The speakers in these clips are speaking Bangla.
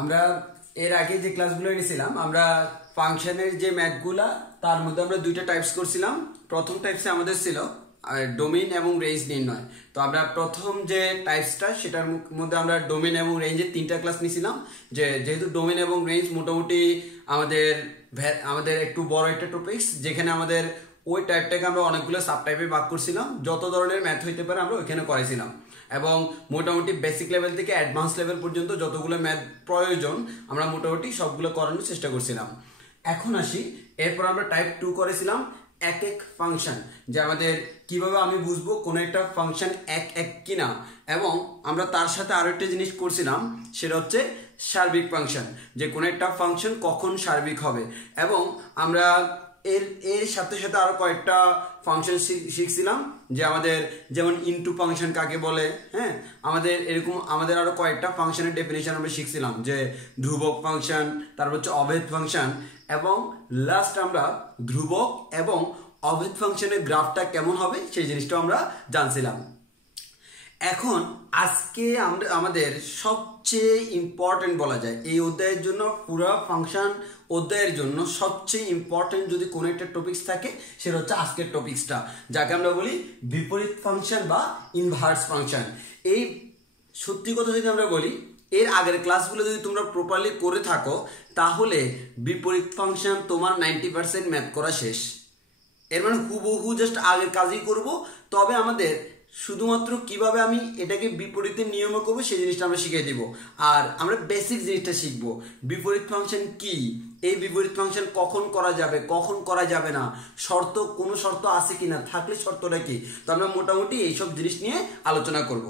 আমরা এর আগে যে ক্লাসগুলো নিয়েছিলাম আমরা ফাংশনের যে ম্যাথগুলা তার মধ্যে আমরা দুইটা টাইপস করছিলাম। প্রথম টাইপসে আমাদের ছিল ডোমেইন এবং রেঞ্জ নির্ণয়। তো আমরা প্রথম যে টাইপসটা সেটার মধ্যে আমরা ডোমেইন এবং রেঞ্জের তিনটা ক্লাস নিয়েছিলাম। যেহেতু ডোমেইন এবং রেঞ্জ মোটামুটি আমাদের একটু বড় একটা টপিকস, যেখানে আমাদের ওই টাইপটাকে আমরা অনেকগুলো সাব টাইপে ভাগ করছিলাম। যত ধরনের ম্যাথ হইতে পারে আমরা ওইখানে করেছিলাম এবং মোটামুটি বেসিক লেভেল থেকে অ্যাডভান্স লেভেল পর্যন্ত যতগুলো ম্যাথ প্রয়োজন আমরা মোটামুটি সবগুলো করানোর চেষ্টা করছিলাম। এখন আসি, এরপর আমরা টাইপ 2 করেছিলাম এক এক ফাংশন, যে আমাদের কিভাবে আমি বুঝবো কোন একটা ফাংশন এক এক কিনা, এবং আমরা তার সাথে আরো একটা জিনিস করছিলাম, সেটা হচ্ছে সার্বিক ফাংশন, যে কোন একটা ফাংশন কখন সার্বিক হবে। এবং আমরা এর সাথে সাথে আরো কয়েকটা ফাংশন শিখছিলাম, যে আমাদের যেমন ইনটু ফাংশন কাকে বলে, হ্যাঁ, আমাদের আরো কয়েকটা ফাংশনের ডেফিনেশন আমরা শিখছিলাম, যে ধ্রুবক ফাংশন, তারপর হচ্ছে অভেদ ফাংশন, এবং লাস্ট আমরা ধ্রুবক এবং অভেদ ফাংশনের গ্রাফটা কেমন হবে সেই জিনিসটা আমরা জানছিলাম। এখন আজকে আমাদের সবচেয়ে ইম্পর্টেন্ট বলা যায় এই অধ্যায়ের জন্য, পুরো ফাংশন অধ্যায়ের জন্য সবচেয়ে ইম্পর্টেন্ট যদি কোনো একটা টপিকস থাকে সেটা হচ্ছে আজকের টপিকসটা, যাকে আমরা বলি বিপরীত ফাংশন বা ইনভার্স ফাংশন। এই সত্যি কথা যদি আমরা বলি, এর আগের ক্লাসগুলো যদি তোমরা প্রপারলি করে থাকো তাহলে বিপরীত ফাংশন তোমার 90% ম্যাথ করা শেষ। এর মানে হুবহু জাস্ট আগের কাজই করব, তবে আমাদের শুধুমাত্র কিভাবে আমি এটাকে বিপরীতের নিয়মে করবো সেই জিনিসটা আমরা শিখিয়ে দিব। আর আমরা বেসিক জিনিসটা শিখবো, বিপরীত ফাংশন কি, এই বিপরীত ফাংশন কখন করা যাবে কখন করা যাবে না, কোনো শর্ত আছে কিনা, থাকলে শর্তটা কি। তো আমরা মোটামুটি এইসব জিনিস নিয়ে আলোচনা করব।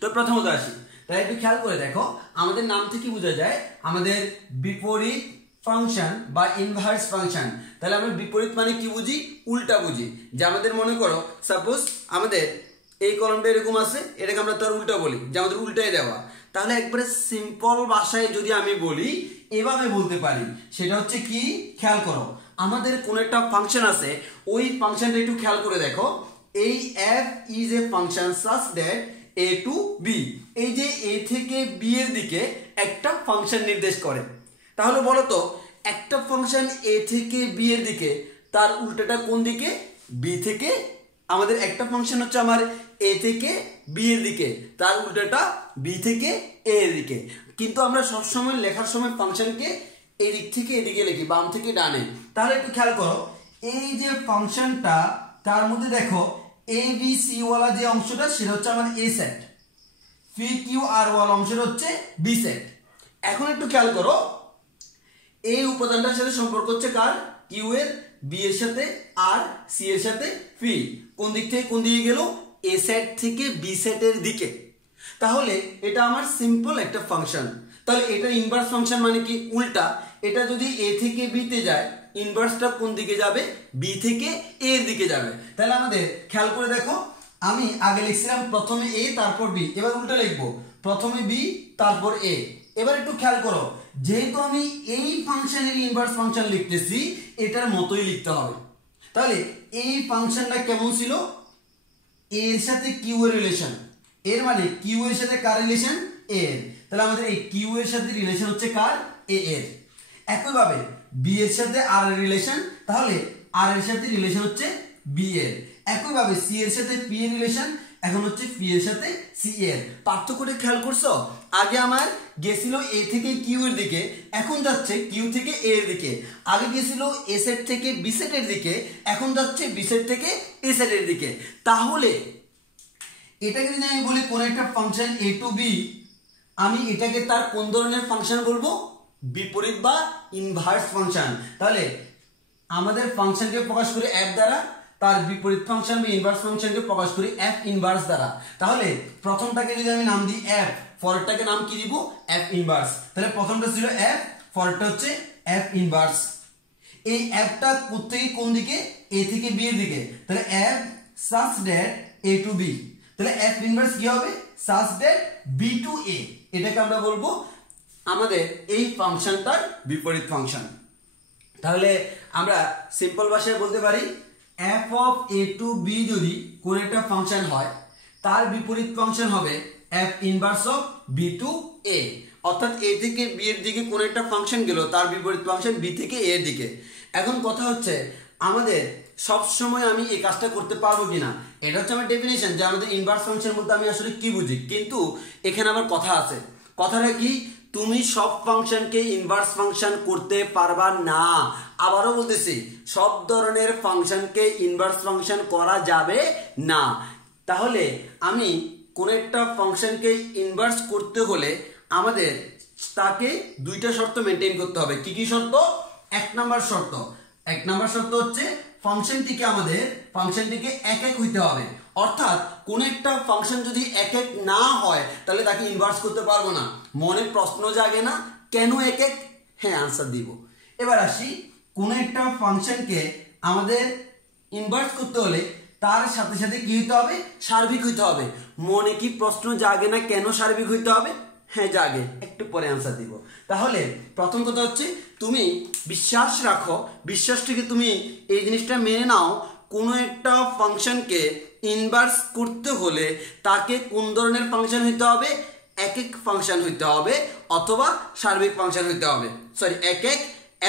তো প্রথমত আসি, তাই একটু খেয়াল করে দেখো, আমাদের নাম থেকে বোঝা যায় আমাদের বিপরীত ফাংশন বা ইনভার্স ফাংশন। তাহলে আমরা বিপরীত মানে কি বুঝি, উল্টা বুঝি। যে আমাদের মনে করো সাপোজ আমাদের এই কলমটা এরকম আছে, এটাকে আমরা তার উল্টা বলি, যে আমাদের উল্টাই দেওয়া। তাহলে একবারে সিম্পল ভাষায় যদি আমি বলি, এভাবে বলতে পারি, সেটা হচ্ছে কি, খেয়াল করো, আমাদের কোন একটা ফাংশন আছে, ওই ফাংশনটা একটু খেয়াল করে দেখো, এই f is a function such that a to b, এই যে a থেকে b এর দিকে একটা ফাংশন নির্দেশ করে। তাহলে বলো তো, একটা ফাংশন a থেকে b এর দিকে, তার উল্টাটা কোন দিকে, b থেকে। আমাদের একটা ফাংশন হচ্ছে আমার a থেকে b এর দিকে, তার উল্টাটা b থেকে a এর দিকে। কিন্তু আমরা সবসময় লেখার সময় ফাংশনকে এই দিক থেকে এদিকে লিখি, বাম থেকে ডানে। তাহলে একটু খেয়াল করো, এই যে ফাংশনটা, তার মধ্যে দেখো a b c ওয়ালা যে অংশটা সেটা হচ্ছে আমার a set, p q r ওয়ালা অংশটা হচ্ছে b সেট। এখন একটু খেয়াল করো, এই উপাদানটার সাথে সম্পর্ক হচ্ছে কার, কিউ এর, বি এর সাথে, আর সি এর সাথে পি। কোন দিক থেকে কোন দিকে গেল, এ সেট থেকে বি সেটের দিকে। তাহলে এটা আমার সিম্পল একটা ফাংশন। তাহলে এটা ইনভার্স ফাংশন মানে কি, উল্টা। এটা যদি এ থেকে বি তে যায়, ইনভার্সটা কোন দিকে যাবে, বি থেকে এ এর দিকে যাবে। তাহলে আমাদের খেয়াল করে দেখো, আমি আগে লিখছিলাম প্রথমে এ তারপর বি, এবার উল্টা লিখবো, প্রথমে বি তারপর এ। এবার একটু খেয়াল করো, যেহেতু আমি এই ফাংশনের ইনভার্স ফাংশন লিখতেছি, এটার মতোই লিখতে হবে। তাহলে এই ফাংশনটা কেমন ছিল, এর সাথে কিউ এর রিলেশন, এর মানে কিউ এর সাথে কার রিলেশন, এ এর। তাহলে আমাদের এই কিউ এর সাথে রিলেশন হচ্ছে কার, এ এর। একইভাবে বি এর সাথে আর এর রিলেশন, তাহলে আর এর সাথে রিলেশন হচ্ছে বি এর। একইভাবে সি এর সাথে পি এর রিলেশন, এখন হচ্ছে পি এর সাথে সি এর। পার্থক্যটা খেয়াল করছো, আগে আমার গেছিল এ থেকে কিউ এর দিকে, এখন যাচ্ছে কিউ থেকে এ এর দিকে। আগে গেছিল এ সেট থেকে বি সেটের দিকে, এখন যাচ্ছে বি সেট থেকে এ সেটের দিকে। তাহলে এটাকে যদি আমি বলি কোন একটা ফাংশন এ টু বি, আমি এটাকে তার কোন ধরনের ফাংশন বলবো, বিপরীত বা ইনভার্স ফাংশন। তাহলে আমাদের ফাংশনকে প্রকাশ করি এফ দ্বারা, তার বিপরীত ফাংশন বা ইনভার্স ফাংশনকে প্রকাশ করি এফ ইনভার্স দ্বারা। তাহলে প্রথমটাকে যদি আমি নাম দিই এফ, পরেরটাকে নাম কি দিব, এফ ইনভার্স। তাহলে প্রথমটা ছিল এফ, পরেরটা হচ্ছে এফ ইনভার্স। এই এফটা কোত্থেকে কোন দিকে, এ থেকে বি এর দিকে। তাহলে F such that A to B, তাহলে এফ ইনভার্স কি হবে, such that B to A. এটাকে আমরা বলবো আমাদের এই ফাংশনটার বিপরীত ফাংশন। তাহলে আমরা সিম্পল ভাষায় বলতে পারি, F of A to B যদি কোন একটা ফাংশন হয়, তার বিপরীত ফাংশন হবে f inverse of b to a, অর্থাৎ a থেকে b এর দিকে কোন একটা ফাংশন গেল তার বিপরীত ফাংশন b থেকে a এর দিকে। এখন কথা হচ্ছে আমাদের সব সময় আমি এই কাজটা করতে পারবো কিনা, এটা হচ্ছে আমার ডেফিনেশন যে আমাদের ইনভার্স ফাংশনের মধ্যে আমি আসলে কি বুঝি। কিন্তু এখানে আবার কথা আছে, কথাটা কি, তুমি সব ফাংশনকে ইনভার্স ফাংশন করতে পারবা না। আবারও বলতেছি, সব ধরনের ফাংশনকে ইনভার্স ফাংশন করা যাবে না। তাহলে আমি কোন একটা ফাংশনকে ইনভার্স করতে হলে আমাদের তাকে দুইটা শর্ত মেনটেন করতে হবে। কি কি শর্ত? এক নাম্বার শর্ত হচ্ছে ফাংশনটিকে এক এক হইতে হবে। অর্থাৎ কোন একটা ফাংশন যদি এক এক না হয় তাহলে তাকে ইনভার্স করতে পারবো না। মনে প্রশ্ন জাগে না কেন এক এক? হ্যাঁ, আনসার দিব। এবার আসি, কোন একটা ফাংশনকে আমাদের ইনভার্স করতে হলে তার সাথে সাথে কি হইতে হবে? সার্বিক হইতে হবে। মনে কি প্রশ্ন জাগে না কেন সার্বিক হইতে হবে? হ্যাঁ জাগে, একটু পরে আনসার দিব। তাহলে প্রথম কথা হচ্ছে তুমি বিশ্বাস রাখো, বিশ্বাসটাকে তুমি এই জিনিসটা মেনে নাও, কোনো একটা ফাংশনকে ইনভার্স করতে হলে তাকে কোন ধরনের ফাংশন হইতে হবে? এক এক ফাংশন হইতে হবে অথবা সার্বিক ফাংশন হইতে হবে। সরি, এক এক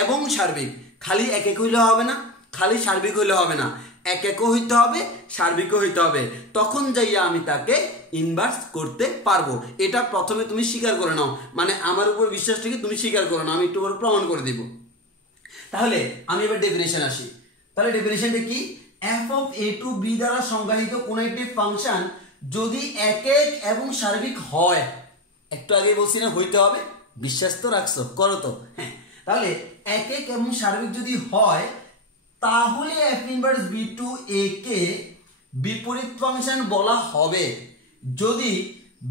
এবং সার্বিক। খালি এক এক হইলে হবে না, খালি সার্বিক হইলে হবে না, এক একও হইতে হবে, সার্বিকও হইতে হবে। তখন যাইয়া আমি তাকে ইনভার্স করতে পারবো। এটা প্রথমে তুমি স্বীকার করে নাও, মানে আমার উপর বিশ্বাসটাকে তুমি স্বীকার করে নাও, আমি একটু পরে প্রমাণ করে দিব। তাহলে আমি এবার ডেফিনেশন আসি। তাহলে ডেফিনেশনটা কি? f of a to b দ্বারা সংজ্ঞায়িত কোন একটি ফাংশন যদি এক এক এবং সার্বিক হয়, একটু আগে বলছি না হইতে হবে, বিশ্বাস তো রাখছো, করো তো। হ্যাঁ, তাহলে এক এক এবং সার্বিক যদি হয় তাহলে f inverse b to a কে বিপরীত ফাংশন বলা হবে যদি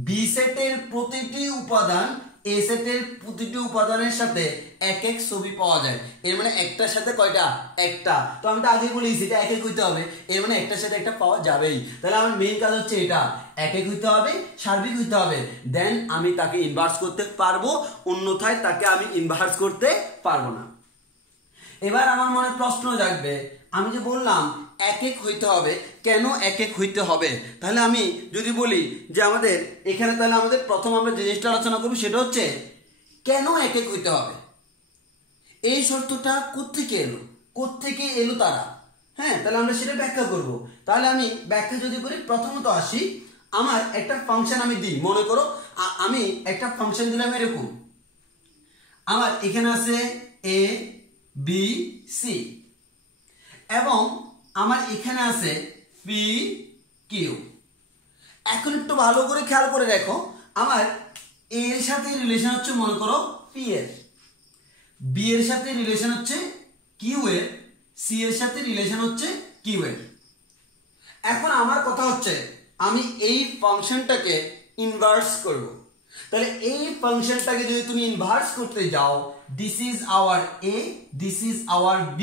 b সেটের প্রতিটি উপাদান a সেটের প্রতিটি উপাদানের সাথে এক এক ছবি পাওয়া যায়। এর মানে একটার সাথে কয়টা? একটা। তো আমি তো আগে বলেছি এটা এক এক হইতে হবে, এর মানে একটার সাথে একটা পাওয়া যাবেই। তাহলে আমার মেইন কাজ হচ্ছে এটা, এক এক হইতে হবে, সার্বিক হইতে হবে, দেন আমি তাকে ইনভার্স করতে পারবো, অন্যথায় তাকে আমি ইনভার্স করতে পারবো না। এবার আমার মনে প্রশ্ন জাগবে, আমি যে বললাম এক এক হইতে হবে, কেন এক এক হইতে হবে? তাহলে আমি যদি বলি যে আমাদের এখানে, তাহলে আমাদের প্রথম আমরা যে জিনিসটা আলোচনা করব সেটা হচ্ছে কেন এক এক হইতে হবে। এই শর্তটা কোত্থেকে এলো তারা? হ্যাঁ, তাহলে আমরা সেটা ব্যাখ্যা করব। তাহলে আমি ব্যাখ্যা যদি করি, প্রথমত আসি, আমার একটা ফাংশন আমি দিই, মনে করো আমি একটা ফাংশন দিলাম এরকম, আমার এখানে আছে a b c এবং আমার এখানে আছে p q। এখন একটু ভালো করে খেয়াল করে দেখো, আমার a এর সাথে রিলেশন হচ্ছে মনে করো p এর, b এর সাথে রিলেশন হচ্ছে q এর, c এর সাথে রিলেশন হচ্ছে q এর। এখন আমার কথা হচ্ছে আমি এই ফাংশনটাকে ইনভার্স করব। তাহলে এই ফাংশনটাকে যদি তুমি ইনভার্স করতে যাও, this is our a, this is our b,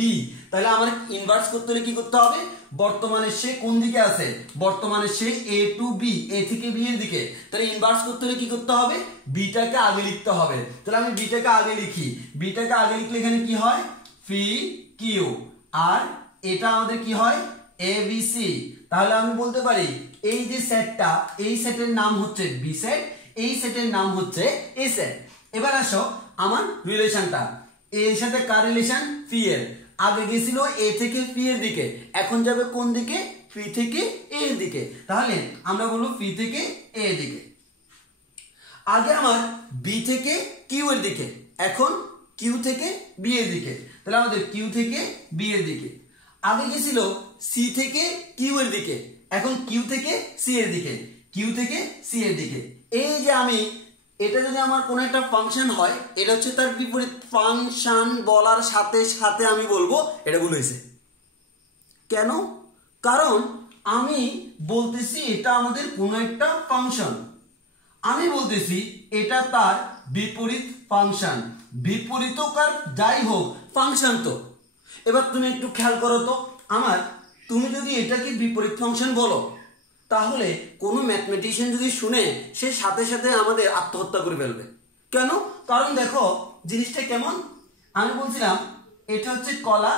তাহলে আমার ইনভার্স করতে হলে কি করতে হবে? বর্তমানে সে কোন দিকে আছে? বর্তমানে সে a টু b, a থেকে b এর দিকে। তাহলে ইনভার্স করতে হলে কি করতে হবে? b টাকে আগে লিখতে হবে। তাহলে আমি b টাকে আগে লিখি, b টাকে আগে লিখলে এখানে কি হয়? p q, আর এটা আমাদের কি হয়? a b c। তাহলে আমি বলতে পারি এই যে সেটটা, এই সেটের নাম হচ্ছে b সেট, এই সেটের নাম হচ্ছে a সেট। এবার আসো আমার রিলেশনটা, a এর সাথে কার রিলেশন? p এর। আগে গেছিল a থেকে p এর দিকে, এখন যাবে কোন দিকে? p থেকে a এর দিকে। তাহলে আমরা বলবো p থেকে a এর দিকে। আগে আমার b থেকে q এর দিকে, এখন q থেকে b এর দিকে। তাহলে আমাদের q থেকে b এর দিকে। আগে গেছিল c থেকে q এর দিকে, এখন q থেকে c এর দিকে, q থেকে c এর দিকে। এই যে আমি, এটা যদি আমার কোন একটা ফাংশন হয়, এটা হচ্ছে তার বিপরীত ফাংশন বলার সাথে সাথে আমি বলবো এটা ভুল হয়েছে। কেন? কারণ আমি বলতেছি এটা আমাদের কোন একটা ফাংশন, আমি বলতেছি এটা তার বিপরীত ফাংশন। বিপরীত কার যাই হোক, ফাংশন তো। এবার তুমি একটু খেয়াল করো তো, আমার তুমি যদি এটাকে বিপরীত ফাংশন বলো, তাহলে কোনো ম্যাথমেটিশিয়ান যদি শুনে, সে সাথে সাথে আমাদের আত্মহত্যা করে ফেলবে। কেন? কারণ দেখো জিনিসটা কেমন, আমি বলছিলাম এটা হচ্ছে কলা,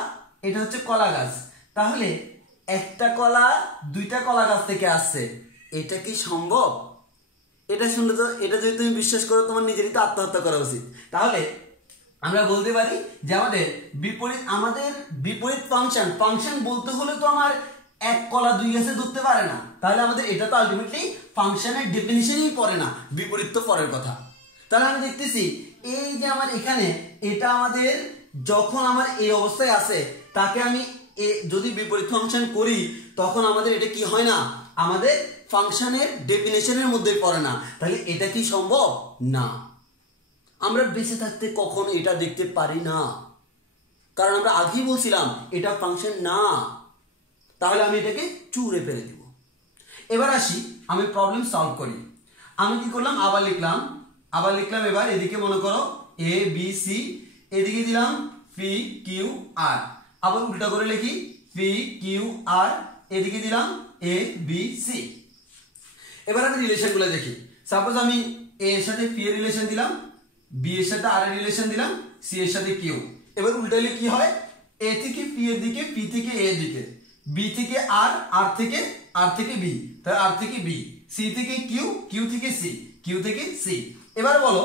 এটা হচ্ছে কলা গাছ। তাহলে একটা কলা দুইটা কলা গাছ থেকে আসছে, এটা কি সম্ভব? এটা শুনলে তো, এটা যদি তুমি বিশ্বাস করো তোমার নিজেরই তো আত্মহত্যা করা উচিত। তাহলে আমরা বলতে পারি যে আমাদের বিপরীত ফাংশন বলতে হলে তো আমার এক কলা দুই গাছে ধরতে পারে না, তাহলে আমাদের এটা তো আলটিমেটলি ফাংশনের ডেফিনিশনই পড়ে না, বিপরীত তো পরের কথা। তাহলে আমি দেখতেছি এই যে আমার এখানে এটা আমাদের যখন আমার এই অবস্থায় আছে তাকে আমি যদি বিপরীত ফাংশন করি তখন আমাদের এটা কি হয় না, আমাদের ফাংশনের ডেফিনিশনের মধ্যে পড়ে না। তাহলে এটা কি সম্ভব? না, আমরা বেঁচে থাকতে কখনো এটা দেখতে পারি না, কারণ আমরা আগেই বলছিলাম এটা ফাংশন না। তাহলে আমি এটাকে চুরে ফেলে দিব। এবার আসি, আমি প্রবলেম সলভ করি। আমি কি করলাম, আবার লিখলাম এবার এদিকে মনে করো এ বি সি, এদিকে দিলাম পি কিউ আর, আবার উল্টা করে লিখি পি কিউ আর, এদিকে দিলাম এ বি সি। এবার আমি রিলেশনগুলো দেখি। সাপোজ আমি এ এর সাথে পি এর রিলেশন দিলাম, বি এর সাথে আর এর রিলেশন দিলাম, সি এর সাথে কিউ। এবার উল্টালে কি হয়, এ থেকে পি এর দিকে, পি থেকে এ এর দিকে, বি থেকে আর, আর থেকে বি, তাহলে আর থেকে বি, সি থেকে কিউ, কিউ থেকে সি, কিউ থেকে সি। এবার বলো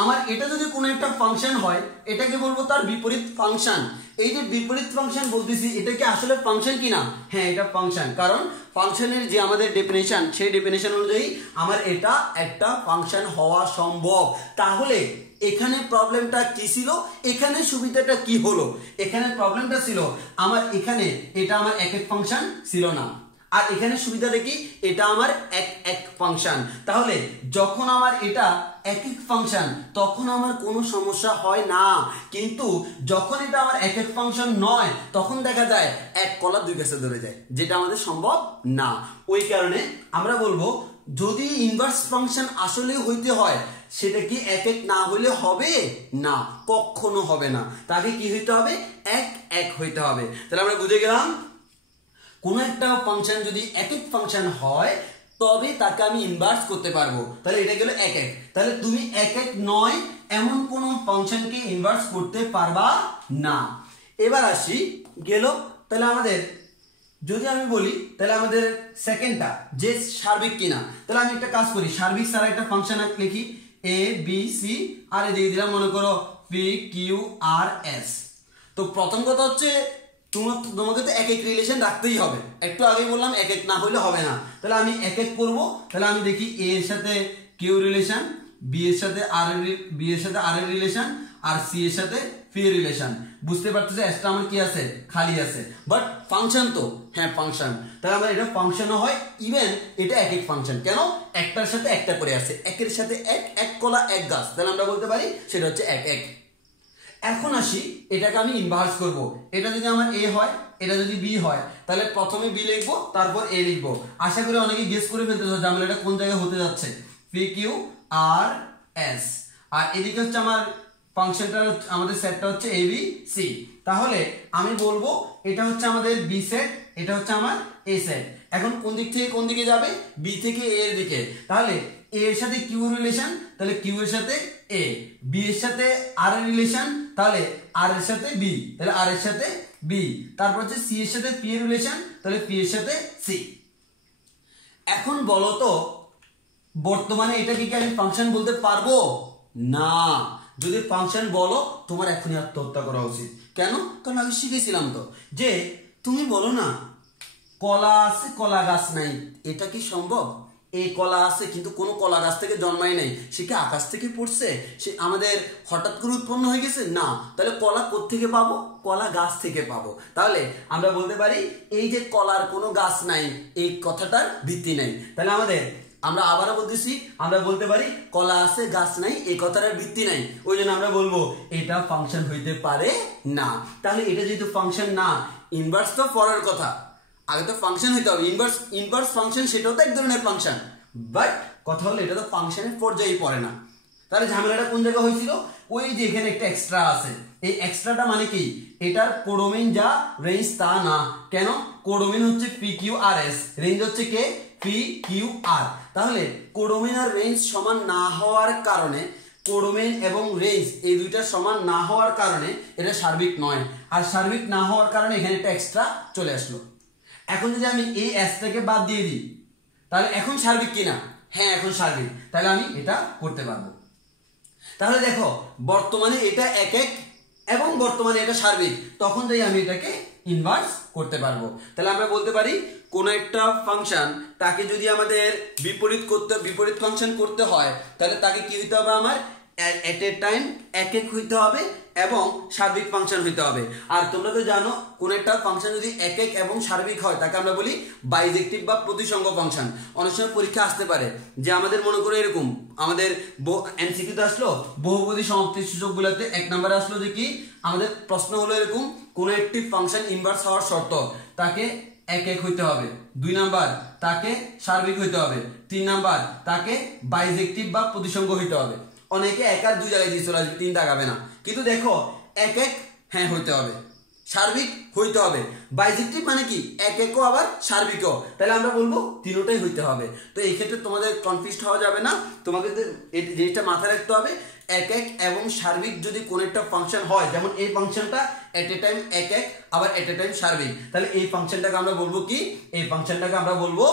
আমার এটা যদি কোনো একটা ফাংশন হয় এটাকে বলবো তার বিপরীত ফাংশন। এই যে বিপরীত ফাংশন বলতেছি এটা কি আসলে ফাংশন কিনা? হ্যাঁ, এটা ফাংশন, কারণ ফাংশনের যে আমাদের ডেফিনেশন সেই ডেফিনেশন অনুযায়ী আমার এটা একটা ফাংশন হওয়া সম্ভব। তাহলে এখানে প্রবলেমটা কি ছিল, এখানে সুবিধাটা কি হলো? এখানে প্রবলেমটা ছিল আমার এখানে এটা আমার এক ফাংশন ছিল না, আর এখানে সুবিধাটা কি, এটা আমার এক ফাংশন। তাহলে যখন আমার এটা এক ফাংশন তখন আমার কোনো সমস্যা হয় না, কিন্তু যখন এটা আমার এক ফাংশন নয় তখন দেখা যায় এক কলা দুই গাছে ধরে যায়, যেটা আমাদের সম্ভব না। ওই কারণে আমরা বলবো যদি ইনভার্স ফাংশন আসলে হইতে হয় সেটা কি এক না হইলে হবে না, কখনো হবে না। তাকে কি হইতে হবে, এক হইতে হবে। তাহলে আমরা বুঝে গেলাম কোন একটা ফাংশন যদি এক ফাংশন হয় তবে তাকে আমি ইনভার্স করতে পারবো। তাহলে এটা গেল এক। তাহলে তুমি এক নয় এমন কোন ফাংশনকে ইনভার্স করতে পারবা না। এবার আসি গেল, তাহলে আমাদের যদি আমি বলি তাহলে আমাদের সেকেন্ডটা যে সার্বিক কিনা, তাহলে আমি একটা কাজ করি, সার্বিক ছাড়া একটা ফাংশন লিখি এ বি সি, আর এদিকে দিলাম মনে করো পি কিউ আর এস। তো প্রথম কথা হচ্ছে তোমাকে তো এক রিলেশন রাখতেই হবে, একটু আগেই বললাম এক না হইলে হবে না। তাহলে আমি এক করবো, তাহলে আমি দেখি এ এর সাথে কিউ রিলেশন, বি এর সাথে আর এর রিলেশন, আর সি এর সাথে পি এর রিলেশন। বুঝতে পারতেছে এসটা আমার কি আছে, খালি আছে, বাট ফাংশন তো, হ্যাঁ ফাংশন। তাহলে আমরা এটা ফাংশনও হয়, ইভেন এটা এক ফাংশন। কেন, একটার সাথে একটা করে আছে, একের সাথে এক কলা এক গাছ, তাহলে আমরা বলতে পারি সেটা হচ্ছে এক। এখন আসি এটাকে আমি ইনভার্স করব। এটা যদি আমার এ হয়, এটা যদি বি হয়, তাহলে প্রথমে বি লিখবো তারপর এ লিখবো। আশা করি অনেকে গেস করে ফেলতেছো যে আমার এটা কোন জায়গায় হতে যাচ্ছে, পি কিউ আর এস। আর এদিকে হচ্ছে আমার ফাংশনটা, আমাদের সেটটা হচ্ছে এ বি সি। তাহলে আমি বলবো এটা হচ্ছে আমাদের বি সেট, এটা হচ্ছে আমার এ সেট। এখন কোন দিক থেকে কোন দিকে যাবে, বি থেকে এ এর দিকে। তাহলে এ এর সাথে কিউ রিলেশন, তাহলে কিউ এর সাথে এ, বি এর সাথে আর এর রিলেশন, তাহলে আর এর সাথে বি, তাহলে আর এর সাথে বি। তারপর হচ্ছে সি এর সাথে পি এর রিলেশন, তাহলে পি এর সাথে সি। এখন বলো তো বর্তমানে এটাকে কি আমি ফাংশন বলতে পারবো না? যদি ফাংশন বলো তোমার এখনই আত্মহত্যা করা উচিত। কেন, কারণ আমি শিখেছিলাম তো যে তুমি বলো না কলা আছে কলা গাছ নাই, এটা কি সম্ভব? এই কলা আছে কিন্তু কোনো কলা গাছ থেকে জন্মায় নাই, সে কি আকাশ থেকে পড়ছে, সে আমাদের হঠাৎ করে উৎপন্ন হয়ে গেছে না। তাহলে কলা কোত্থেকে পাবো, কলা গাছ থেকে পাবো। তাহলে আমরা বলতে পারি এই যে কলার কোনো গাছ নাই এই কথাটার ভিত্তি নাই। তাহলে আমরা আবারও বলতেছি, আমরা বলতে পারি কলা আছে গাছ নাই এই কথাটার ভিত্তি নাই, ওই জন্য আমরা বলবো এটা ফাংশন হইতে পারে না। তাহলে এটা যেহেতু ফাংশন না, ইনভার্স তো পরের কথা, আগে তো ফাংশন হইতে হবে। ইনভার্স ফাংশন সেটাও তো এক ধরনের ফাংশন, বাট কথা হলো এটা তো ফাংশনের পর্যায়ে পড়ে না। তাহলে ঝামেলাটা কোন জায়গায় হয়েছিল, ওই যে এখানে একটা এক্সট্রা আছে, এই এক্সট্রাটা মানে কি, এটার কোডোমেইন যা রেঞ্জ তা না। কেন, কোডোমেইন হচ্ছে P Q R S, range হচ্ছে কে, পি কিউ আর। তাহলে কোডোমেইন আর রেঞ্জ সমান না হওয়ার কারণে, কোডোমেইন এবং রেঞ্জ এই দুইটা সমান না হওয়ার কারণে এটা সার্বিক নয়, আর সার্বিক না হওয়ার কারণে এখানে একটা এক্সট্রা চলে আসলো। এখন যদি আমি এই এসটাকে বাদ দিয়ে দিই তাহলে এখন সার্বিক কিনা? হ্যাঁ এখন সার্বিক, তাহলে আমি এটা করতে পারবো। তাহলে দেখো বর্তমানে এটা একক এবং বর্তমানে এটা সার্বিক, তখন যাই আমি এটাকে ইনভার্স করতে পারবো। তাহলে আমরা বলতে পারি কোন একটা ফাংশন তাকে যদি আমাদের বিপরীত ফাংশন করতে হয় তাহলে তাকে কি হইতে হবে, আমার এট এ টাইম একক হইতে হবে এবং সার্বিক ফাংশন হইতে হবে। আর তোমরা তো জানো কোন একটা ফাংশন যদি একক এবং সার্বিক হয় তাকে আমরা বলি বাইজেক্টিভ বা প্রতিসঙ্গ ফাংশন। অনেক সময় পরীক্ষা আসতে পারে যে আমাদের মনে করে এরকম আমাদের এমসিকিউতে আসলো বহুপদী সমাপ্তি সূচকগুলোতে 1 নম্বরে আসলো যে কি আমাদের প্রশ্ন হলো এরকম কোন একটি ফাংশন ইনভার্স হওয়ার শর্ত তাকে একক হইতে হবে, 2 নাম্বার তাকে সার্বিক হইতে হবে, 3 নাম্বার তাকে বাইজেক্টিভ বা প্রতিসঙ্গ হইতে হবে। অনেকে এক আর 2 জায়গায় দিয়ে চলে আসবে, 3 দাগাবে না, কিন্তু দেখো একক হ্যাঁ হইতে হবে, সার্বিক হইতে হবে, বাইজেক্টিভ মানে কি এককও আবার সার্বিকও, তাহলে আমরা বলবো তিনটাই হইতে হবে। তো এই ক্ষেত্রে তোমাদের কনফিউজড হওয়া যাবে না, তোমাকে এই জিনিসটা মাথায় রাখতে হবে একক এবং সার্বিক যদি কোন একটা ফাংশন হয়, যেমন এই ফাংশনটা এট এ টাইম একক আবার এট এ টাইম সার্বিক, তাহলে এই ফাংশনটাকে আমরা বলবো কি, এই ফাংশনটাকে আমরা বলবো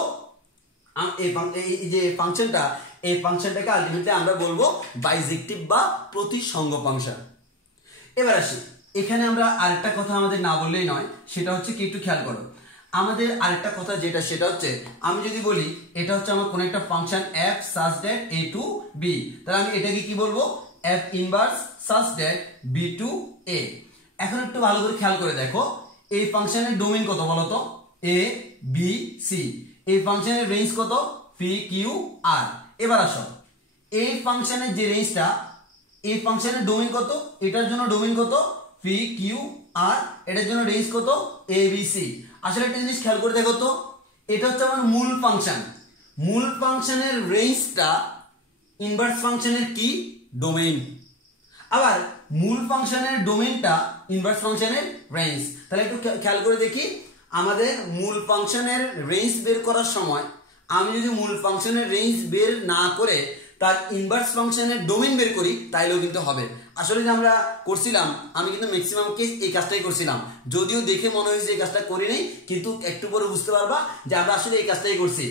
এই ফাংশনটাকে আলটিমেটলি আমরা বলবো বাইজেক্টিভ বা প্রতিসঙ্গ ফাংশন। এবার আসি এখানে আমরা আরেকটা কথা আমাদের না বললেই নয়, সেটা হচ্ছে কি একটু খেয়াল করো আমাদের আরেকটা কথা যেটা সেটা হচ্ছে আমি যদি বলি এটা হচ্ছে আমার কোন একটা function f such that a to b, তাহলে আমি এটাকে কি বলবো f inverse such that b to a। এখন একটু ভালো করে খেয়াল করে দেখো এই ফাংশনের ডোমেইন কত বলো তো, a b c, এই ফাংশনের রেঞ্জ কত p q r। এবার আসো এই ফাংশনের যে রেঞ্জটা, এই ফাংশনের ডোমেইন কত, এটার জন্য ডোমেইন কত p q r, এটার জন্য রেঞ্জ কত a b c। আসলে একটা জিনিস খেয়াল করে দেখো তো, এটা হচ্ছে আমার মূল ফাংশন, মূল ফাংশনের রেঞ্জটা ইনভার্স ফাংশনের কি ডোমেইন, আবার মূল ফাংশনের ডোমেইনটা ইনভার্স ফাংশনের রেঞ্জ। তাহলে একটু খেয়াল করে দেখি আমাদের মূল ফাংশনের রেঞ্জ বের করার সময় আমি যদি মূল ফাংশনের রেঞ্জ বের না করে তার ইনভার্স ফাংশনের ডোমেইন বের করি তাইলেও কিন্তু হবে। আসলে যে আমরা করছিলাম আমি কিন্তু ম্যাক্সিমাম কেস এই কাজটাই করছিলাম, যদিও দেখে মনে হয়েছে এই কাজটা করি নাই, কিন্তু একটু পরে বুঝতে পারবা যে আমরা আসলে এই কাজটাই করছি।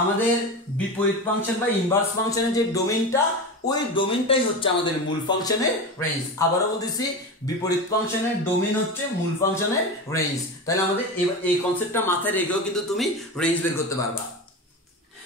আমাদের বিপরীত ফাংশন বা ইনভার্স ফাংশনের যে ডোমেইনটা, ওই ডোমেইনটাই হচ্ছে আমাদের মূল ফাংশনের রেঞ্জ। আবারও বলতেছি বিপরীত ফাংশনের ডোমেইন হচ্ছে মূল ফাংশনের রেঞ্জ। তাহলে আমাদের এই কনসেপ্টটা মাথায় রেখেও কিন্তু তুমি রেঞ্জ বের করতে পারবা।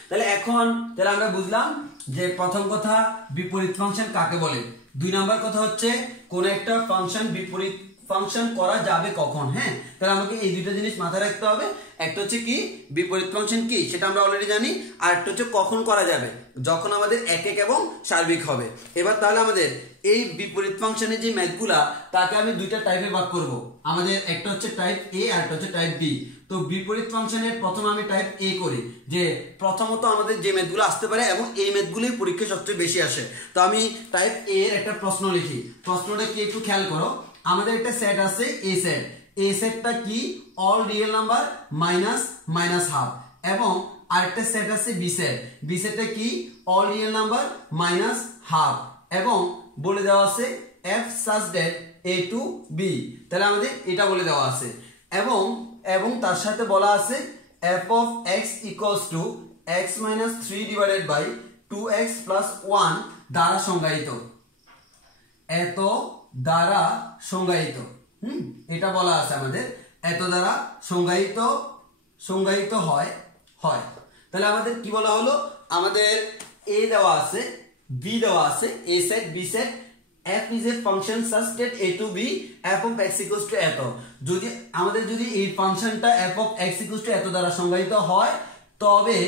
তাহলে এখন তাহলে আমরা বুঝলাম যে প্রথম কথা বিপরীত ফাংশন কাকে বলে, 2 নাম্বার কথা হচ্ছে কোন একটা ফাংশন বিপরীত ফাংশন করা যাবে কখন। হ্যাঁ, তাহলে আমাকে এই দুটো জিনিস মাথায় রাখতে হবে, একটা হচ্ছে কি বিপরীত ফাংশন কি সেটা আমরা অলরেডি জানি, আর একটা হচ্ছে কখন করা যাবে, যখন আমাদের একক এবং সার্বিক হবে। এবার তাহলে আমাদের এই বিপরীত ফাংশনের যে ম্যাথগুলা তাকে আমি দুইটা টাইপে ভাগ করব, আমাদের একটা হচ্ছে টাইপ এ আর একটা হচ্ছে টাইপ বি। তো বিপরীত ফাংশনের প্রথমে আমি টাইপ এ করি, যে প্রথমত আমাদের যে ম্যাথগুলো আসতে পারে এবং এই ম্যাথগুলোই পরীক্ষায় সবচেয়ে বেশি আসে। তো আমি টাইপ এ এর একটা প্রশ্ন লিখি, প্রশ্নটা কি একটু খেয়াল করো, আমাদের একটা সেট আছে এ সেট, এই সেটটা কি all real number minus minus half, এবং আরেকটা সেট আছে বি সেট, বি সেটটা কি all real number minus half, এবং বলে দেওয়া আছে f such that a to b, তাহলে আমাদের এটা বলে দেওয়া আছে, এবং তার সাথে বলা আছে f of x equals to x minus 3 divided by 2x plus 1 দ্বারা সংজ্ঞায়িত, এত দ্বারা সংজ্ঞায়িত। এটা বলা আছে আমাদের এত দ্বারা সংজ্ঞায়িত হয়। তাহলে আমাদের কি বলা হলো, আমাদের a দেওয়া আছে b দেওয়া আছে, a set b set, f is a function such that a to b f of x equals to এত। যদি এই ফাংশনটা f of x equals to এত দ্বারা সংজ্ঞায়িত হয় তবে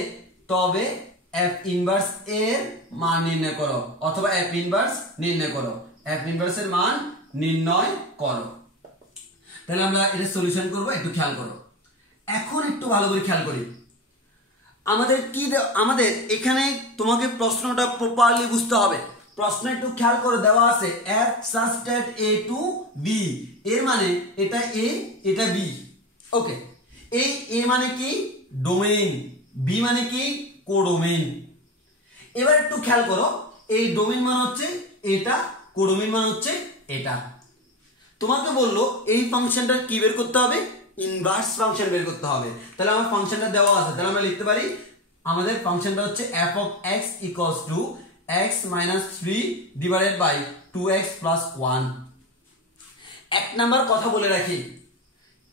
f ইনভার্স এর মান নির্ণয় করো, অথবা f ইনভার্স নির্ণয় করো, f ইনভার্স এর মান নির্ণয় করো। তাহলে আমরা এটা সলিউশন করব, একটু খেয়াল করো। এখন একটু ভালো করে খেয়াল করি আমাদের এখানে তোমাকে প্রশ্নটা প্রপারলি বুঝতে হবে। প্রশ্ন একটু খেয়াল করে দেওয়া আছে f such that a to b, এর মানে এটা a এটা b। ওকে, এই a মানে কি ডোমেইন, b মানে কি কোডোমেইন। এবার একটু খেয়াল করো এই ডোমেইন মানে হচ্ছে এটা, কোডোমেইন মানে হচ্ছে এটা। তোমাকে বললো এই ফাংশনটা কি বের করতে হবে, ইনভার্স ফাংশন বের করতে হবে। তাহলে আমার ফাংশনটা দেওয়া আছে, তাহলে আমরা লিখতে পারি আমাদের ফাংশনটা হচ্ছে f of x equals to x minus 3 divided by 2x plus 1। এক নাম্বার কথা বলে রাখি,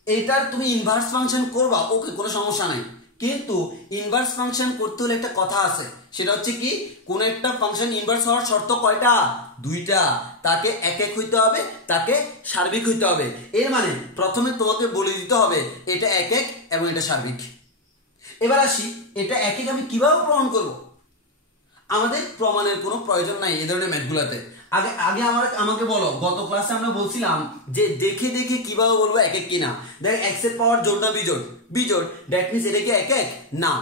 এটার তুমি ইনভার্স ফাংশন করবা, ওকে, কোনো সমস্যা নাই, কিন্তু ইনভার্স ফাংশন করতে হলে একটা কথা আছে, সেটা হচ্ছে কি, কোন একটা ফাংশন ইনভার্স হওয়ার শর্ত কয়টা? দুইটা। তাকে এক এক হইতে হবে, তাকে সার্বিক হইতে হবে। এর মানে প্রথমে তোমাকে বলে দিতে হবে এটা এক এক এবং এটা সার্বিক। এবার আসি, এটা এক এক আমি কিভাবে প্রমাণ করব? আমাদের প্রমাণের কোনো প্রয়োজন নাই এই ধরনের ম্যাথগুলোতে। আগে আগে আমাকে বলো, গত ক্লাসে আমরা বলছিলাম যে দেখে দেখে কিভাবে বলবো এক এক কিনা। দেখ, এক্স এর পাওয়ার জোড় না বিজোড়? বিজোড়। দ্যাট মিনস এটা কি এক এক? না,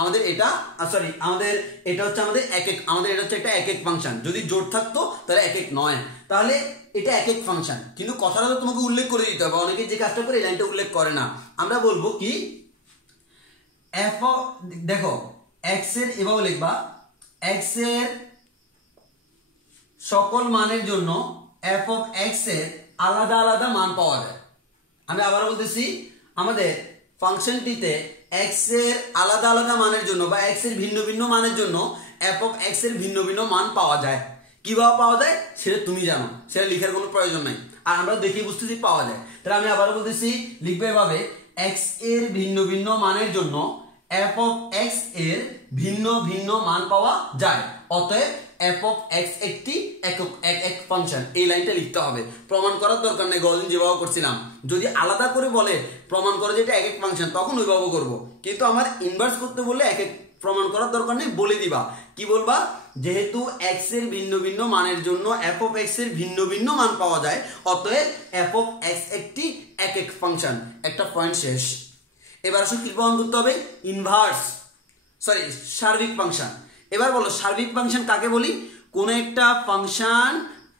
আমাদের এটা সরি আমাদের এটা হচ্ছে আমাদের এক এক, আমাদের এটা হচ্ছে একটা এক এক ফাংশন। যদি জোড় থাকতো তাহলে এক এক নয়, তাহলে এটা এক এক ফাংশন। কিন্তু কথাটা তো তোমাকে উল্লেখ করে দিতে হবে, অনেকে যে কাজটা করে এই লাইনটা উল্লেখ করে না। আমরা বলবো কি, এফ দেখো এক্স এর এভাবে লিখবা, এক্স এর সকল মানের জন্য এফ অফ এক্স এর আলাদা আলাদা মান পাওয়া যায়। আমি আবার বলতেছি, আমাদের ফাংশনটিতে এক্স এর আলাদা আলাদা মানের জন্য বা এক্স এর ভিন্ন ভিন্ন মানের জন্য এফ অফ এক্স এর ভিন্ন ভিন্ন মান পাওয়া যায়। কিভাবে পাওয়া যায় সেটা তুমি জানো, সেটা লিখার কোনো প্রয়োজন নাই, আর আমরা দেখে বুঝতেছি পাওয়া যায়। তাহলে আমি আবারও বলতেছি, লিখবে এভাবে, এক্স এর ভিন্ন ভিন্ন মানের জন্য এফ অফ এক্স এর ভিন্ন ভিন্ন মান পাওয়া যায়, অতএব এফ অফ এক্স একটি এক ফাংশন। এই লাইনটা লিখতে হবে, প্রমাণ করার দরকার নেই গতদিন যেভাবে করছিলাম। যদি আলাদা করে বলে প্রমাণ করে যে এটা এক এক ফাংশন, তখন ওইভাবে করবো, কিন্তু আমার ইনভার্স করতে বললে এক এক প্রমাণ করার দরকার নেই, বলে দিবা। কি বলবা? যেহেতু এক্স এর ভিন্ন ভিন্ন মানের জন্য এফ অফ এক্স এর ভিন্ন ভিন্ন মান পাওয়া যায়, অতএব এফ অফ এক্স একটি এক এক ফাংশন। একটা পয়েন্ট শেষ। এবার আসলে কি প্রমাণ করতে হবে? ইনভার্স সার্বিক ফাংশন। এবার বলো, সার্বিক ফাংশন কাকে বলি? কোন একটা ফাংশন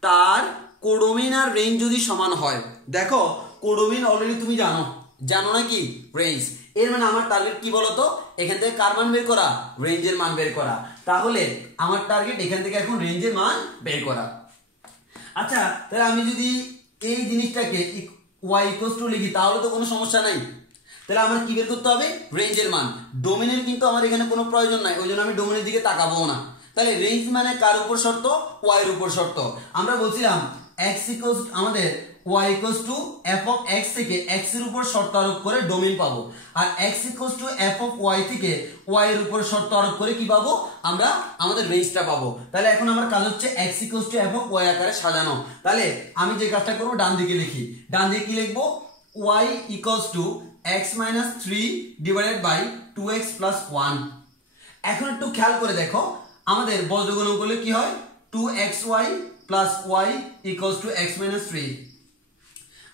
তার কোডোমেইন আর রেঞ্জ যদি সমান হয়। দেখো, কোডোমেইন অলরেডি তুমি জানো না কি? রেঞ্জ। এর মানে আমার টার্গেট কি বলতো? এখান থেকে কার মান বের করা? রেঞ্জের মান বের করা। তাহলে আমার টার্গেট এখান থেকে এখন রেঞ্জের মান বের করা। আচ্ছা, তাহলে আমি যদি এই জিনিসটাকে y ইকুয়ালস টু লিখি, তাহলে তো কোনো সমস্যা নাই। তাহলে আমার কি বের করতে হবে? রেঞ্জের মান। ডোমেনের কিন্তু আমার এখানে কোনো প্রয়োজন নাই, ওই জন্য আমি ডোমেনের দিকে তাকাবো না। তাহলে রেঞ্জ মানে কার উপর শর্ত? y এর উপর শর্ত। আমরা বলছিলাম x ইকুয়ালস আমাদের y equals to f of x থেকে x এর উপর শর্ত আরোপ করে ডোমেন পাবো, আর x equals to f of y থেকে y এর উপর শর্ত আরোপ করে কি পাবো? আমরা আমাদের রেঞ্জটা পাবো। তাহলে এখন আমার কাজ হচ্ছে x equals to f of y আকারে সাজানো। তাহলে আমি যে কাজটা করব, ডান দিকে লিখি। ডান দিকে কি লিখবো? y equals to x minus 3 divided by 2x plus 1। এখন একটু খেয়াল করে দেখো, আমাদের বজ্রগুণক করলে কি হয়? 2xy plus y equals to x minus 3।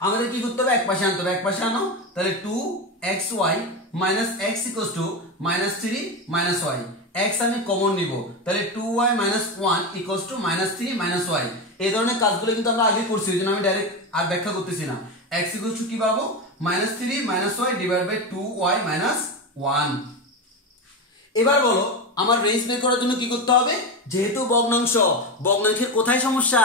আমাদের কি করতে হবে? এক পাশে আনতে হবে, এক পাশে আনো। তাহলে 2xy minus x equals to minus 3 minus y। x আমি কমন নিব, তাহলে 2y minus 1 equals to minus 3 minus y। এই ধরনের কাজগুলো কিন্তু আমরা আগে করছি, ওই জন্য আমি ডাইরেক্ট আর ব্যাখ্যা করতেছি না। x equals to কি পাবো? minus 3 minus y divided by 2y minus 1। এবার বলো, আমার রেঞ্জ বের করার জন্য কি করতে হবে? যেহেতু ভগ্নাংশের কোথায় সমস্যা?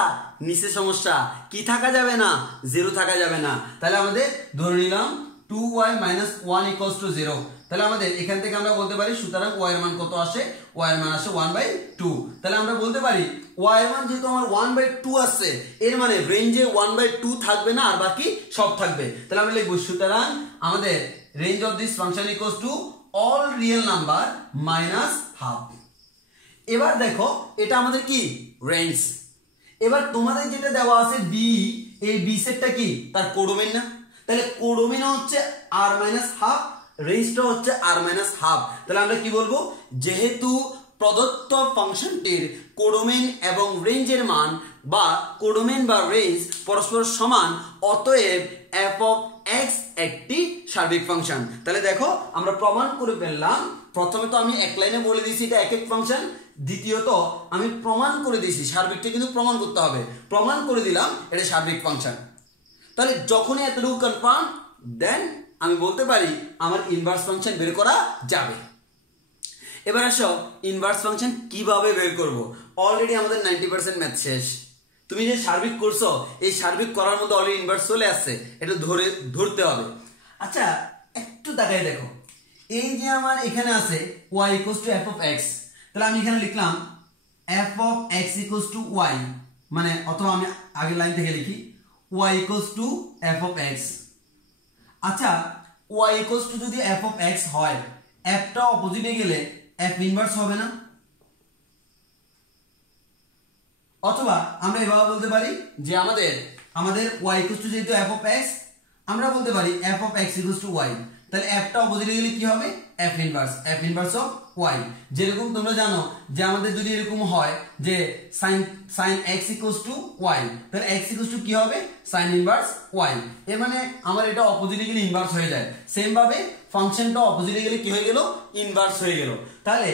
নিচে সমস্যা। কি থাকা যাবে না? 0 থাকা যাবে না। তাহলে আমাদের ধরে নিলাম 2y minus 1 equals to 0। তাহলে আমাদের এখান থেকে আমরা বলতে পারি, সুতরাং y এর মান কত আসে? y এর মান আসে 1/2। তাহলে আমরা বলতে পারি y এর মান যেহেতু আমার 1/2 আসছে, এর মানে রেঞ্জে 1/2 থাকবে না, আর বাকি সব থাকবে। তাহলে আমরা লিখব, সুতরাং আমাদের range of this function equals to all real number minus half. এবার দেখো, এটা আমাদের কি? রেঞ্জ। এবার তোমাদের যেটা দেওয়া আছে b, এই b সেটটা কি? তার কোডোমেইন না? তাহলে কোডোমেইন হচ্ছে r মাইনাস হাফ, রেঞ্জটা হচ্ছে r মাইনাস হাফ। তাহলে আমরা কি বলবো? যেহেতু প্রদত্ত ফাংশনটির কোডোমেইন এবং রেঞ্জের মান বা কোডোমেইন বা রেঞ্জ পরস্পর সমান, অতএব f অফ x একটি সার্বিক ফাংশন। তাহলে দেখো, আমরা প্রমাণ করে ফেললাম। প্রথমে তো আমি এক লাইনে বলে দিয়েছি এটা এক এক ফাংশন, দ্বিতীয়ত আমি প্রমাণ করে দিয়েছি, সার্বিকটা কিন্তু প্রমাণ করতে হবে, প্রমাণ করে দিলাম এটা সার্বিক ফাংশন। তাহলে যখনই এতটুকু কনফার্ম, দেন আমি বলতে পারি আমার ইনভার্স ফাংশন বের করা যাবে। এবার আসো, ইনভার্স ফাংশন কিভাবে বের করব? অলরেডি আমাদের 90% ম্যাথ শেষ। তুমি যে সার্বিক করছো, এই সার্বিক করার মধ্যে অলরেডি ইনভার্স চলে আসছে, এটা ধরতে হবে। আচ্ছা, একটু তাকাই দেখো, এই যে আমার এখানে আছে y equals to f of x, তাহলে আমি এখানে লিখলাম f of x equals to y, মানে অথবা আমি আগের লাইন থেকে লিখি y equals to f of x। আচ্ছা y ইকুয়ালস টু যদি f অফ x হয়, f টা অপোজিটে গেলে f ইনভার্স হবে না? অথবা আমরা এভাবে বলতে পারি যে আমাদের y ইকুয়ালস টু যেহেতু f অফ x, আমরা বলতে পারি f of x equals to y, তাহলে f টা অপোজিটে গেলে কি হবে? f inverse of y। যেরকম তোমরা জানো যে আমাদের যদি এরকম হয় যে sin x equals to y, তাহলে x ইকুয়ালস টু কি হবে? sin inverse y। এর মানে আমার এটা অপোজিটে গেলে ইনভার্স হয়ে যায়। সেম ভাবে ফাংশনটা অপোজিটে গেলে কি হয়ে গেল? ইনভার্স হয়ে গেল। তাহলে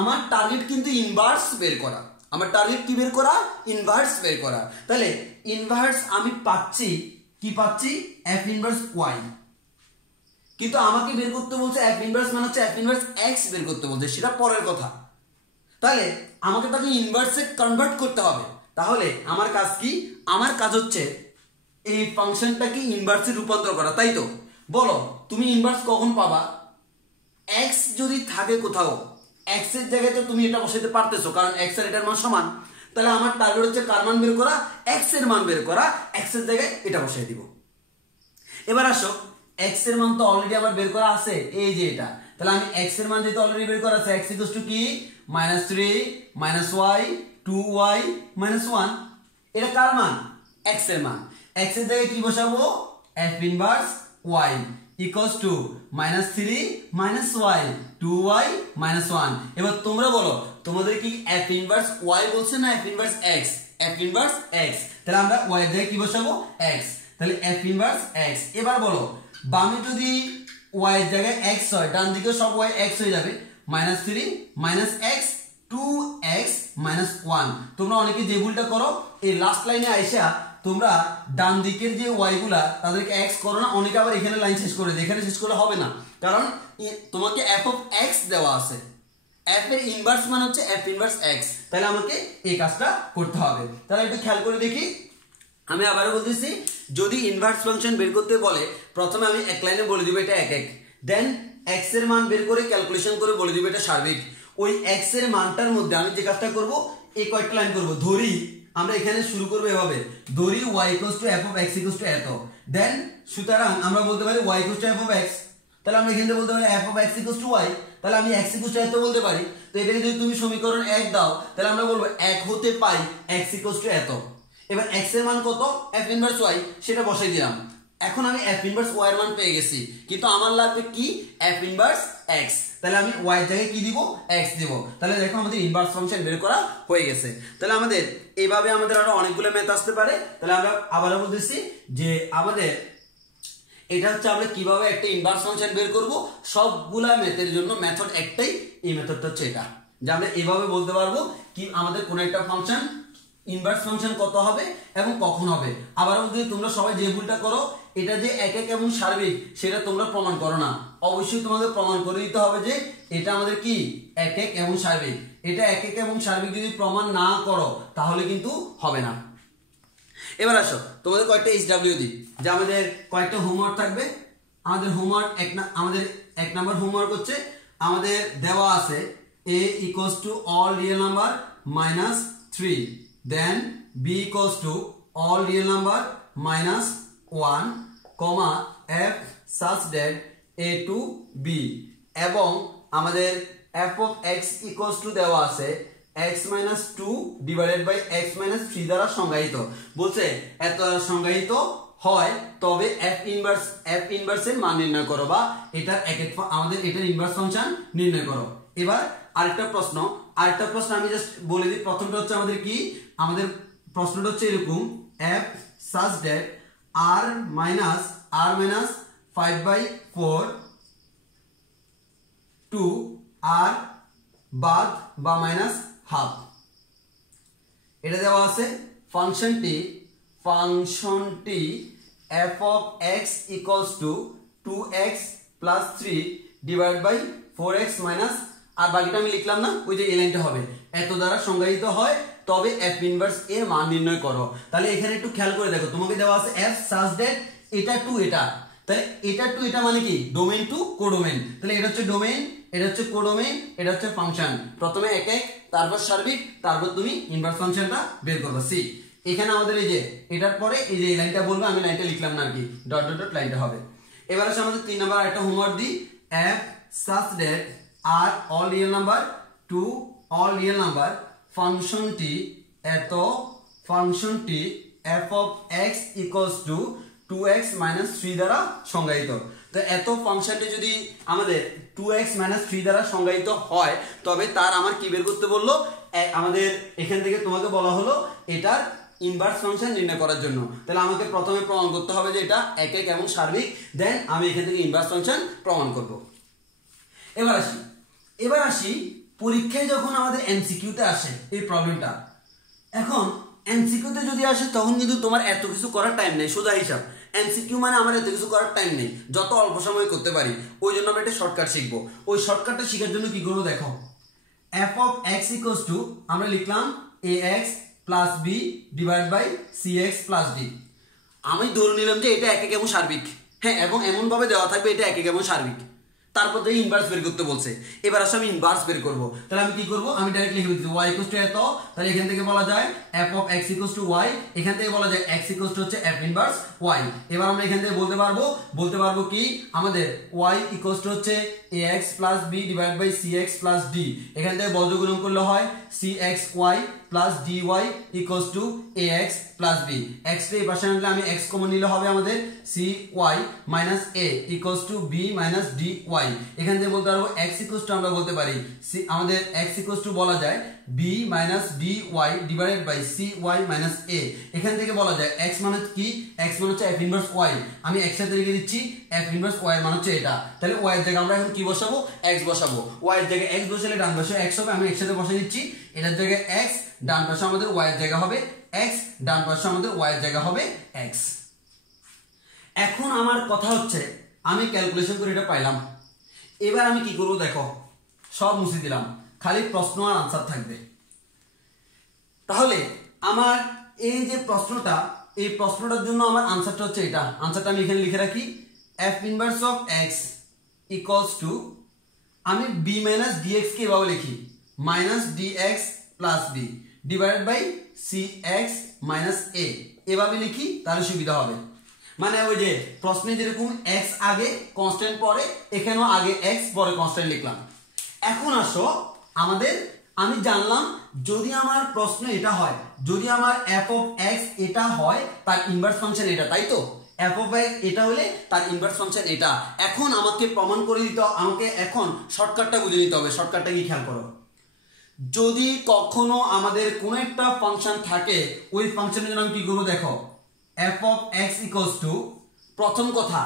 আমার টার্গেট কিন্তু ইনভার্স বের করা, আমার টার্গেট কি বের করা? ইনভার্স বের করা। তাহলে ইনভার্স আমি পাচ্ছি, কি পাচ্ছি? f inverse y। কিন্তু আমাকে বের করতে বলছে f ইনভার্স মানে হচ্ছে f ইনভার্স x বের করতে বলছে, সেটা পরের কথা। তাহলে আমাকে তাকে ইনভার্সে কনভার্ট করতে হবে। তাহলে আমার কাজ কি? আমার কাজ হচ্ছে এই ফাংশনটাকে ইনভার্সে রূপান্তর করা, তাই তো? বলো তুমি ইনভার্স কখন পাবা? x যদি থাকে কোথাও, x এর জায়গায় তো তুমি এটা বসাইতে পারতেছো, কারণ x এর এটার মান সমান। তাহলে আমার টার্গেট হচ্ছে কার মান বের করা? x এর মান বের করা, x এর জায়গায় এটা বসাই দিব। এবার আসো, x এর মান তো অলরেডি আমার বের করা আছে, এই যে এটা। তাহলে আমি x এর মান যেহেতু অলরেডি বের করা আছে, x ইকুয়ালস টু কি? -3 -y 2y -1। এটা কার মান? x এর মান। x এর জায়গায় কি বসাবো? f inverse y equals to -3 -y 2y -1। এবার তোমরা বলো তোমাদের কি f ইনভার্স y বলছে না f inverse x? f inverse x। তাহলে আমরা y এর জায়গায় কি বসাবো? x। তাহলে f ইনভার্স x। এবার বলো বামে যদি y এর জায়গায় x হয়, ডান দিকে সব y x হয়ে যাবে। -3 -x 2x -1। তোমরা অনেকে যে ভুলটা করো, এই লাস্ট লাইনে আইসা তোমরা ডান দিকের যে y গুলা তাদেরকে x করো না, অনেকে আবার এখানে লাইন শেষ করে দেয়। এখানে শেষ করলে হবে না, কারণ তোমাকে f অফ x দেওয়া আছে, f এর ইনভার্স মানে হচ্ছে f ইনভার্স x। তাহলে আমাকে এই কাজটা করতে হবে। তাহলে একটু খেয়াল করে দেখি, আমি আবারও বলতেছি, যদি ইনভার্স ফাংশন বের করতে বলে প্রথমে আমি এক লাইনে বলে দিব এটা এক, দেন x এর মান বের করে ক্যালকুলেশন করে বলে দিব এটা সার্বিক। ওই x এর মানটার মধ্যে আমি যে কাজটা করব, এই কয়েকটা লাইন করব। ধরি আমরা এখানে শুরু করব এভাবে, ধরি y equals to f of x equals to এত, দেন সুতরাং আমরা বলতে পারি y equals to f of x। তাহলে আমরা এখানে বলতে পারি f of x equals to y, তাহলে আমি x ইকুয়ালস টু এত বলতে পারি। তো এটাকে যদি তুমি সমীকরণ 1 দাও, তাহলে আমরা বলবো 1 হতে পাই x ইকুয়ালস টু এত। এবার x এর মান কত? f ইনভার্স y, সেটা বসাই দিলাম। এখন আমি f ইনভার্স y এর মান পেয়ে গেছি, কিন্তু আমার লাগবে কি? f inverse x। তাহলে আমি y এর জায়গায় কি দিব? x দিব। তাহলে দেখো আমাদের ইনভার্স ফাংশন বের করা হয়ে গেছে। তাহলে আমাদের এইভাবে আমাদের আরো অনেকগুলো ম্যাথ আসতে পারে। তাহলে আমরা আবারও বলতেছি যে আমাদের এটা হচ্ছে আমরা কিভাবে একটা ইনভার্স ফাংশন বের করব। সবগুলা ম্যাথের জন্য মেথড একটাই, এই মেথডটা হচ্ছে এটা, যে আমরা এভাবে বলতে পারবো কি আমাদের কোন একটা ফাংশন ইনভার্স ফাংশন কত হবে এবং কখন হবে। আবারও যদি তোমরা সবাই যে ভুলটা করো, এটা যে একক এবং সার্বিক সেটা তোমরা প্রমাণ করো না। অবশ্যই তোমাদের প্রমাণ করে দিতে হবে যে এটা আমাদের কি একক এবং সার্বিক। এটা একক এবং সার্বিক যদি প্রমাণ না করো তাহলে কিন্তু হবে না। এবার আসো তোমাদের কয়েকটা SW দিই, যে আমাদের কয়েকটা হোমওয়ার্ক থাকবে। আমাদের হোমওয়ার্ক আমাদের 1 নাম্বার হোমওয়ার্ক হচ্ছে আমাদের দেওয়া আছে a equals to all real number -3, then b equals to all real number -1, comma f such that a to b, এবং আমাদের f of x equals to দেওয়া আছে x - 2 divided by x - 3 দ্বারা সংজ্ঞায়িত। বলছে এত সংজ্ঞায়িত হয় তবে f ইনভার্স এর মান নির্ণয় করো, বা এটার আমাদের এটার ইনভার্স ফাংশন নির্ণয় করো। এবার আরেকটা প্রশ্ন আমি জাস্ট বলে দিই। প্রথমটা হচ্ছে আমাদের কি, আমাদের প্রশ্নটা হচ্ছে এরকম, f such that r minus 5/4 to r বাদ বা -1/2, এটা দেওয়া আছে। ফাংশনটি f of x equals to 2x plus 3 divided by 4x minus, আর বাকিটা আমি লিখলাম না, ওই যে এই লাইনটা হবে, এত দ্বারা সংজ্ঞায়িত হয় তবে f ইনভার্স এর মান নির্ণয় করো। তাহলে এখানে একটু খেয়াল করে দেখো, তোমাকে দেওয়া আছে f such that এটা টু এটা, তাহলে এটা টু এটা মানে কি ডোমেইন টু কোডোমেইন। তাহলে এটা হচ্ছে ডোমেইন, এটা হচ্ছে কোডোমেইন, এটা হচ্ছে ফাংশন। প্রথমে এক এক, তারপর সার্বিক, তারপর তুমি ইনভার্স ফাংশনটা বের করবে। সি এখানে আমাদের এই যে এটার পরে এই যে লাইনটা বলবো, আমি লাইনটা লিখলাম না আর কি, ডট ডট ডট লাইনটা হবে। এবার আসলে আমাদের 3 নাম্বার একটা হোমওয়ার্ক দিই, f such that are all real number to all real number ফাংশনটি এত ফাংশনটি f of x equals to 2x minus 3 দ্বারা সংজ্ঞায়িত। তো এত ফাংশনটি যদি আমাদের 2x minus 3 দ্বারা সংজ্ঞায়িত হয়, তবে তার আমার কি বের করতে বললো, আমাদের এখান থেকে তোমাকে বলা হলো এটার ইনভার্স ফাংশন নির্ণয় করার জন্য। তাহলে আমাকে প্রথমে প্রমাণ করতে হবে যে এটা এক এক এবং সার্বিক, দেন আমি এখান থেকে ইনভার্স ফাংশন প্রমাণ করব। এবার আসি পরীক্ষায় যখন আমাদের এমসিকিউতে আসে এই প্রবলেমটা। এখন এমসিকিউতে যদি আসে তখন কিন্তু তোমার এত কিছু করার টাইম নেই, সোজা হিসাব। এমসিকিউ মানে আমার এত কিছু করার টাইম নেই, যত অল্প সময় করতে পারি। ওই জন্য আমরা একটা শর্টকাট শিখবো। ওই শর্টকাটটা শেখার জন্য কি করবো দেখো, f of x equals to আমরা লিখলাম ax plus b divided by cx plus d। আমি ধরে নিলাম যে এটা এক এক এবং সার্বিক, হ্যাঁ, এবং এমন ভাবে দেওয়া থাকবে এটা এক এক এবং সার্বিক। তারপর থেকে ইনভার্স বের করতে বলছে। এবার আসলে আমি ইনভার্স বের করব। তাহলে আমি কি করব, আমি ডাইরেক্টলি লিখে দিচ্ছি y equals to এত। তাহলে এখান থেকে বলা যায় f of x equals to y, এখান থেকে বলা যায় x equals to হচ্ছে f inverse y। এবার আমরা এখান থেকে বলতে পারবো কি আমাদের y equals to হচ্ছে ax plus b divided by cx plus d। এখান থেকে বজ্র গুণন করলে হয় cxy plus dy equals to ax plus b। x টা এই পাশে আনলে আমি x কমন নিলে হবে আমাদের cy minus a equals to b minus dy। এখান থেকে বলতে পারবো x equals to আমরা বলতে পারি আমাদের x equals to বলা যায় b minus dy divided by cy minus a। এখান থেকে বলা যায় x মানে কি, x মানে হচ্ছে f inverse y। আমি x সাথে লিখে দিচ্ছি f inverse y মানে হচ্ছে এটা। তাহলে y এর জায়গায় আমরা এখন কি বসাবো, x বসাবো। y এর জায়গায় x বসালে ডান পাশে x হবে, আমি x সাথে বসিয়ে দিচ্ছি। এটার জায়গায় x, ডান পাশে আমাদের y এর জায়গা হবে x, ডান পাশে আমাদের y এর জায়গা হবে x। এখন আমার কথা হচ্ছে আমি ক্যালকুলেশন করে এটা পাইলাম। এবার আমি কি করব দেখো, সব মুছে দিলাম, খালি প্রশ্ন আর আনসার থাকবে। তাহলে আমার এই যে প্রশ্নটা, এই প্রশ্নটার জন্য আমার আনসারটা হচ্ছে এটা। আনসারটা আমি এখানে লিখে রাখি, f inverse of x equals to, আমি b minus dx কে এভাবে লিখি minus dx plus b divided by cx minus a। এভাবে লিখি তাহলে সুবিধা হবে। মানে ওই যে প্রশ্নে যেরকম x আগে কনস্ট্যান্ট পরে, এখানেও আগে x পরে কনস্ট্যান্ট লিখলাম। এখন আসো আমাদের, আমি জানলাম যদি আমার প্রশ্ন এটা হয়, যদি আমার f of x এটা হয় তার ইনভার্স ফাংশন এটা, তাই তো f of x এটা হলে তার ইনভার্স ফাংশন এটা। এখন আমাকে প্রমাণ করে দিতে, আমাকে এখন শর্টকাটটা বুঝে নিতে হবে। শর্টকাটটা কি খেয়াল করো, যদি কখনো আমাদের কোনো একটা ফাংশন থাকে, ওই ফাংশনের জন্য আমি কি করবো দেখো, f of x equals to, প্রথম কথা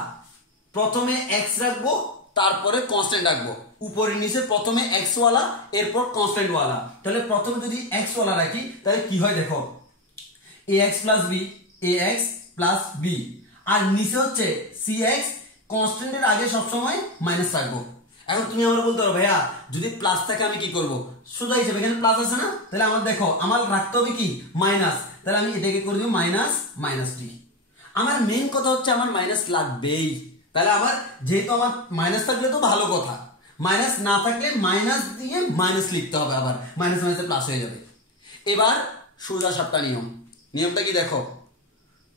প্রথমে x রাখবো, তারপরে কনস্ট্যান্ট রাখবো, উপরে নিচে প্রথমে x ওয়ালা এরপর কনস্ট্যান্ট ওয়ালা। তাহলে প্রথমে যদি x ওয়ালা রাখি তাহলে কি হয় দেখো, ax plus b, ax plus b, আর নিচে হচ্ছে cx, কনস্ট্যান্টের আগে সবসময় মাইনাস রাখবো। এখন তুমি আমরা বলতে পারো ভাইয়া যদি প্লাস থাকে আমি কি করব, সোজা হিসেবে এখানে প্লাস আছে না, তাহলে আমার দেখো আমার রাখতে হবে কি মাইনাস। তাহলে আমি এটাকে করে দিব মাইনাস মাইনাস ডি। আমার মেইন কথা হচ্ছে আমার মাইনাস লাগবেই। তাহলে আমার যেহেতু আমার মাইনাস থাকলে তো ভালো কথা, মাইনাস না থাকলে মাইনাস দিয়ে মাইনাস লিখতে হবে, আবার মাইনাস মাইনাসে প্লাস হয়ে যাবে। এবার সোজা সাপটা নিয়মটা কি দেখো,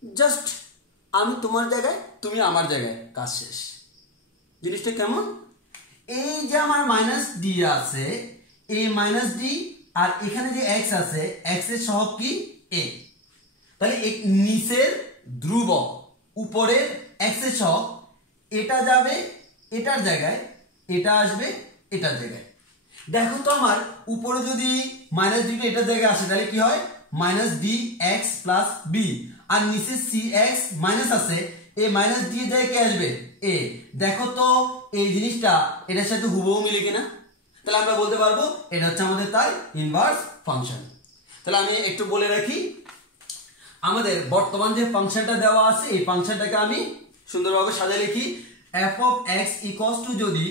জাস্ট আমি তোমার জায়গায় তুমি আমার জায়গায়, কাজ শেষ। জিনিসটা কেমন, এই যে আমার মাইনাস ডি আছে, এই মাইনাস ডি আর এখানে যে এক্স আছে, এক্স এর সহগ কি এ। তাহলে নিচের ধ্রুবক উপরের এক্স এর সহগ, এটা যাবে এটার জায়গায়, এটা আসবে এটার জায়গায়। দেখো তো আমার উপরে যদি মাইনাস ডিটা এটার জায়গায় আসে তাহলে কি হয়, minus D X plus B, আর নিচে সি এক্স মাইনাস আছে, এ মাইনাস ডি এর জায়গায় কে আসবে এ। দেখো তো এই জিনিসটা এটার সাথে হুবহু মিলে কিনা, তাহলে আমরা বলতে পারবো এটা হচ্ছে আমাদের তার ইনভার্স ফাংশন। তাহলে আমি একটু বলে রাখি, আমাদের বর্তমান যে ফাংশনটা দেওয়া আছে এই ফাংশনটাকে আমি সুন্দরভাবে সাজিয়ে লিখি, f of x equals to যদি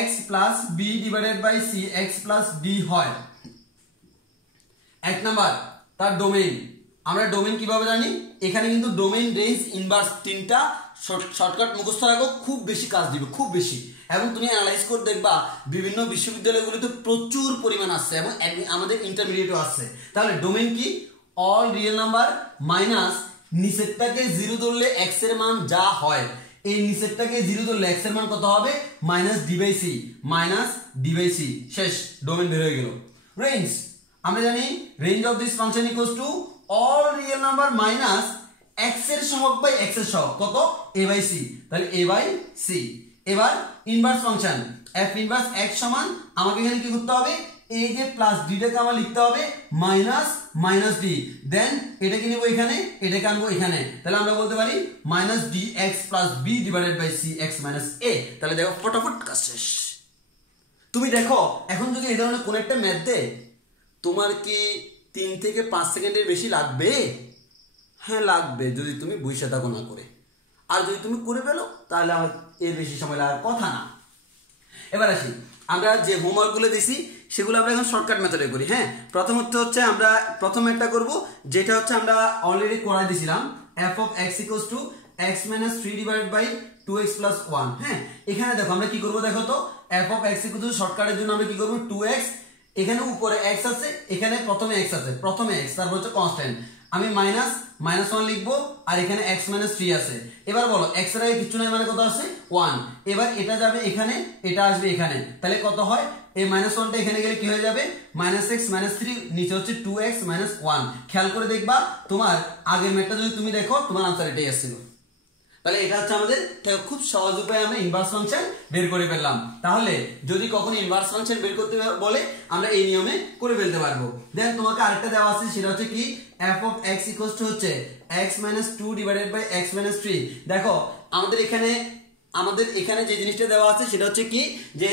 ax plus b divided by cx plus d হয়, এক নাম্বার তার ডোমেইন আমরা ডোমেন কিভাবে জানি, এখানে কিন্তু ডোমেন, রেঞ্জ, ইনভার্স তিনটা শর্টকাট মুখস্থ রাখো, খুব বেশি কাজ দিবে, খুব বেশি। এবং তুমি অ্যানালাইজ করে দেখবা বিভিন্ন বিশ্ববিদ্যালয়গুলিতে প্রচুর পরিমাণ আসছে এবং আমাদের ইন্টারমিডিয়েটও আসছে। তাহলে ডোমেন কি, অল রিয়েল নাম্বার মাইনাস নিচেরটাকে 0 ধরলে x এর মান যা হয়, এই নিচেরটাকে 0 ধরলে x এর মান কত হবে, মাইনাস ডি বাই সি, শেষ, ডোমেন বের হয়ে গেল। রেঞ্জ আমরা জানি range of this function equals to all real number minus x এর সহগ বাই x এর সহগ কত, a বাই c, তাহলে a বাই c। এবার inverse function f inverse x সমান আমাকে এখানে কি করতে হবে, এই যে প্লাস ডি টাকে আমার লিখতে হবে মাইনাস ডি, দেন এটাকে নিব এখানে, এটাকে আনবো এখানে, তাহলে আমরা বলতে পারি minus D X plus B divided by C X minus A. তাহলে দেখো ফটাফট কাজ শেষ। তুমি দেখো এখন যদি এই ধরনের কোন একটা ম্যাথ দে, তোমার কি 3 থেকে 5 সেকেন্ডের বেশি লাগবে? হ্যাঁ লাগবে, যদি তুমি বসে থাকো না করে। আর যদি তুমি করে ফেলো তাহলে আমার এর বেশি সময় লাগার কথা না। এবার আসি, আমরা যে হোমওয়ার্কগুলো দিছি সেগুলো আমরা এখন শর্টকাট মেথডে করি। হ্যাঁ, প্রথমত হচ্ছে আমরা প্রথম একটা করব, যেটা হচ্ছে আমরা অলরেডি করাই দিয়েছিলাম, f of x equals to x minus 3 divided by 2x plus 1। হ্যাঁ, এখানে দেখো আমরা কি করব, দেখো তো f of x equals to শর্টকাটের জন্য আমরা কি করব, 2x, এখানে উপরে x আছে, এখানে প্রথমে x আছে, প্রথমে x, তারপর হচ্ছে কনস্ট্যান্ট, আমি -1 লিখবো, আর এখানে x - 3 আছে। এবার বলো x এর আগে কিছু নাই মানে কত আছে, 1। এবার এটা যাবে এখানে, এটা আসবে এখানে, তাহলে কত হয়, এই -1টা এখানে গেলে কি হয়ে যাবে, -x - 3, নিচে হচ্ছে 2x - 1। খেয়াল করে দেখবা তোমার আগের ম্যাথটা যদি তুমি দেখো, তোমার আনসার এটাই আসছিল। তাহলে এটা হচ্ছে আমাদের খুব সহজ উপায়ে আমরা ইনভার্স ফাংশন বের করে ফেললাম। তাহলে যদি কখনো ইনভার্স ফাংশন বের করতে বলে আমরা এই নিয়মে করে ফেলতে পারবো। দেন তোমাকে আরেকটা দেওয়া আছে, সেটা হচ্ছে কি, f of x equals to হচ্ছে x - 2 divided by x - 3। দেখো আমাদের এখানে যে জিনিসটা দেওয়া আছে সেটা হচ্ছে কি, যে